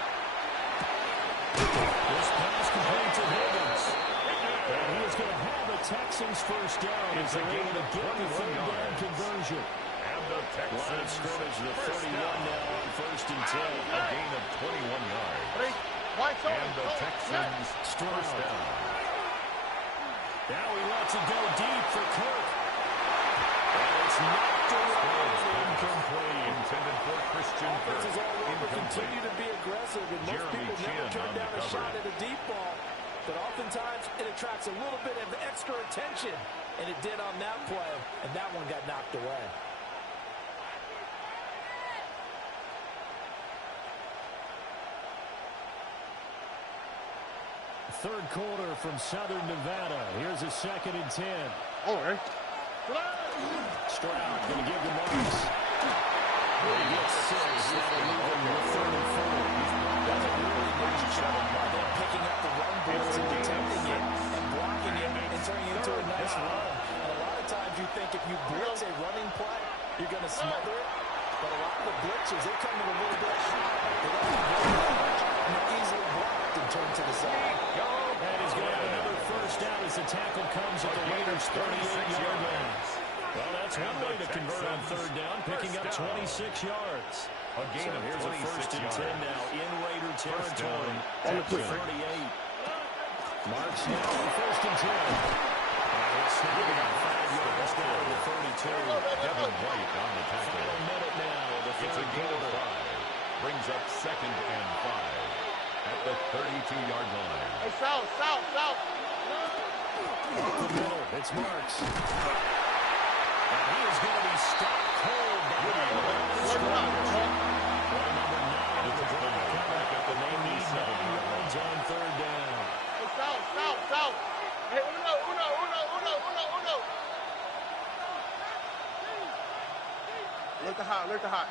This pass complete to Higgins. And he is going to have the Texans first down as they're able to get the 3rd down conversion. And the Texans Line of scrimmage, the 31 now on 1st and 10. A gain of 21 yards. And the Texans first down. Now he lets it go deep for Kirk. And it's knocked away. Incomplete. Intended for Christian Kirk. This is all over. Continue to be aggressive, and most people never turn down a shot at a deep ball. but oftentimes it attracts a little bit of extra attention, and it did on that play, and that one got knocked away. Third quarter from Southern Nevada. Here's a 2nd and 10. Stroud going to give the Marks. He gets 6. That'll leave him with 3rd and 4. That's a really nice job by them picking up the run blitz and detecting it and blocking it and turning it into a nice run. And a lot of times you think if you blitz a running play, you're going to smother it. But a lot of the blitzers, they come in a little bit hot. They don't have very large, and they're easily blocked and turned to the side. And he's going to have another first down as the tackle comes at the Raiders' 38-yard line. Well, that's one way to convert on 3rd down, picking up 26 yards. A gain of Here's a 1st and 10 now in Raider territory at the 38. Marks now on 1st and 10. And it's now got 5 yards down to the 32. Devin White on the tackle. Final minute now. It's a gain of 5. Brings up 2nd and 5 at the 32-yard line. Hey, south. Up the middle, it's Marks. And he is going to be stopped cold behind the line of scrimmage. Play number 9 of the drive coming up, and they need 9 yards on 3rd down. Hey, south. Hey, uno. Look high.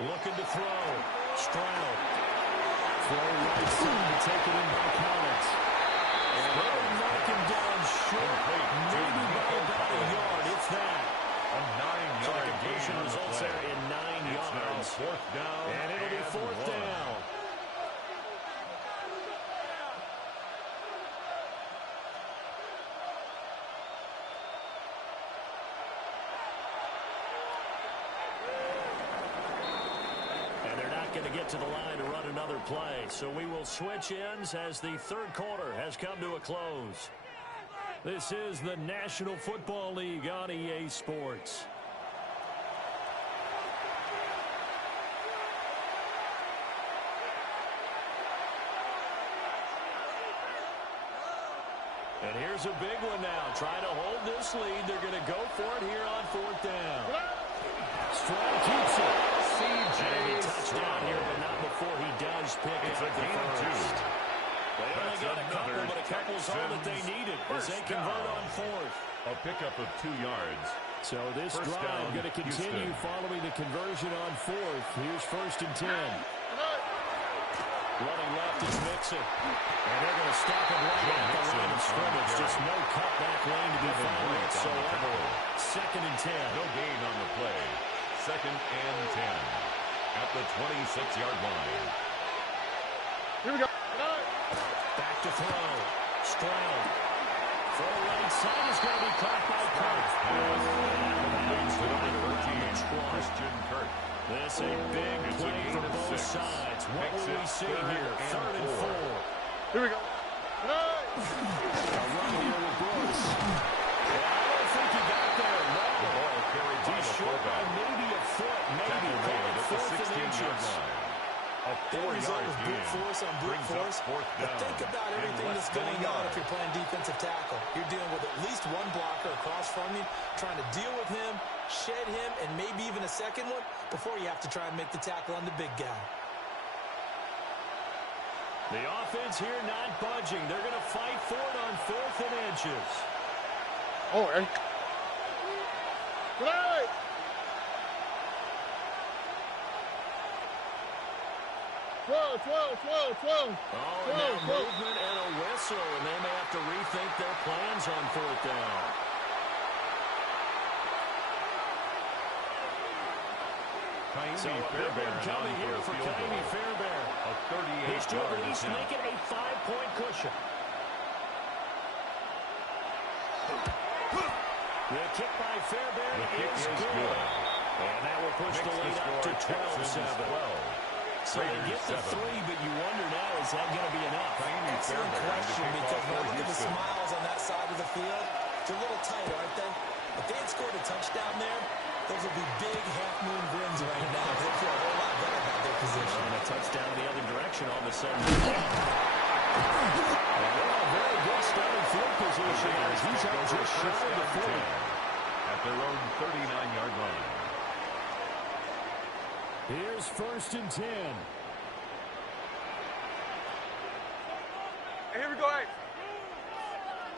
Looking to throw. Stroud. Throw right side, taken in by Collins. And they'll knock him down short. Maybe by about a yard, if that. A 9-yard So the completion gain on the results play. there in 9 It's now yards. 4th down. And it'll be 4th down. And they're not going to get to the line to run another play. So we will switch ends as the 3rd quarter has come to a close. This is the National Football League on EA Sports. And here's a big one now. Trying to hold this lead. They're going to go for it here on 4th down. Stroud keeps it. And a touchdown here, but not before he does pick up the first. They only got a couple, but a couple's all that they needed as they convert on 4th. A pickup of 2 yards. So this First drive down, going to continue Houston. following the conversion on 4th. Here's 1st and 10. Running left is Mixon. And they're going to stop him right at the line of scrimmage. Just no cutback lane to be found whatsoever. 2nd and 10. No gain on the play. 2nd and 10 at the 26-yard line. Here we go. Back to throw. Stroud. Throw right side is going to be caught by Kirk. Christian Kirk. This a big play for both sides. What will we see here? 3rd and 4. Here we go. A run here with Brooks. I don't think he got there. No. The ball carried by He's the short by fullback. maybe a foot. Maybe. Tackle made at the 4th and 16-yard inches. line. A That result 4-yard was gain. brute force on brute Brings up force. 4th But down. think about and everything less that's than a going on yard. if you're playing defensive tackle. You're dealing with at least one blocker across from you, trying to deal with him, shed him, and maybe even a second one before you have to try and make the tackle on the big guy. The offense here not budging. They're going to fight for it on 4th and inches. Oh, and now movement and a whistle, and they may have to rethink their plans on 4th down. So a big one coming here for Kaimi Fairbairn. A 38-yard He's to at least attempt. make it a 5-point cushion. The kick by Fairbairn The kick is is good. good. And that will push the lead up to 12-7. So they get the 3, but you wonder now, is that going to be enough? Excellent question, because when I look at the smiles on that side of the field, they're a little tight, aren't they? If they had scored a touchdown there, those would be big half-moon grins right now. They feel a whole lot better about their position. And a touchdown in the other direction all of a sudden. Very good starting field position as he's out just shy of the 40. At their own 39-yard line. Here's 1st and 10. Hey, here we go, hey.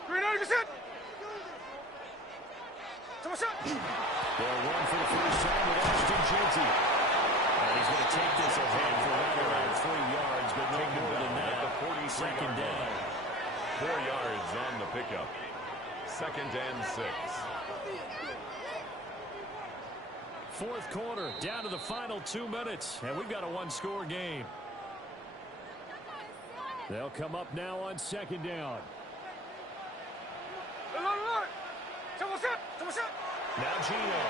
3-9, get set. Come on, shot. They'll run for the first time with Ashton Jeanty. And he's going to take this ahead for right around 3 yards, but no more than that. At the 43-yard line. 4 yards on the pickup. 2nd and 6. 4th quarter, down to the final 2 minutes, and we've got a 1-score game. They'll come up now on 2nd down. Now Gino.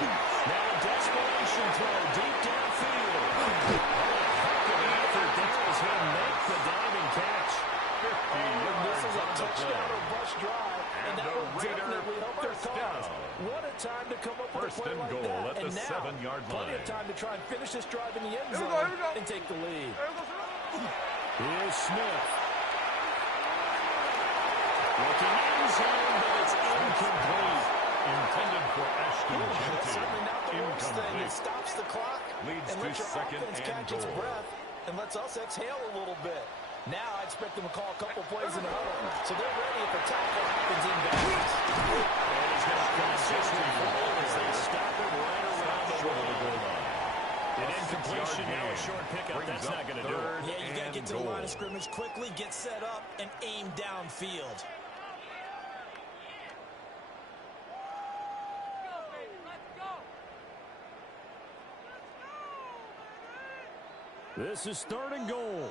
Now a desperation throw deep downfield. Heck of an effort there as he'll make the diving catch. This is a touchdown or bust drive, and that will definitely help their cause. What a time to come up with a play like that. And now, 7-yard line. Plenty of time to try and finish this drive in the end zone and take the lead. Here's Smith. Looking in zone, but it's incomplete. Intended for Ashton Jeanty. Certainly not the worst thing. It stops the clock Leads and to lets your 2nd offense and catch its goal. breath and lets us exhale a little bit. Now I expect them to call a couple plays in the huddle, so they're ready if a tackle happens in bounds. And he's going to cross history for all as they stop him right around the goal line. An incompletion, now a short pickup. That's not going to do it. Yeah, you got to get to the line of scrimmage quickly, get set up, and aim downfield. This is 3rd and goal.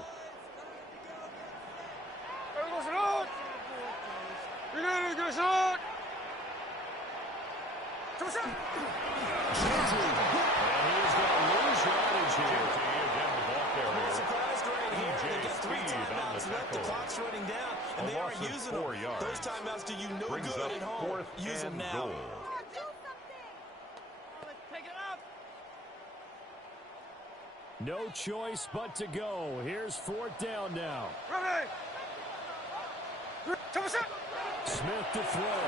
The clock's running down, and they aren't using them. Those timeouts do you no good at home. Use them now. No choice but to go. Here's 4th down now. Smith to throw.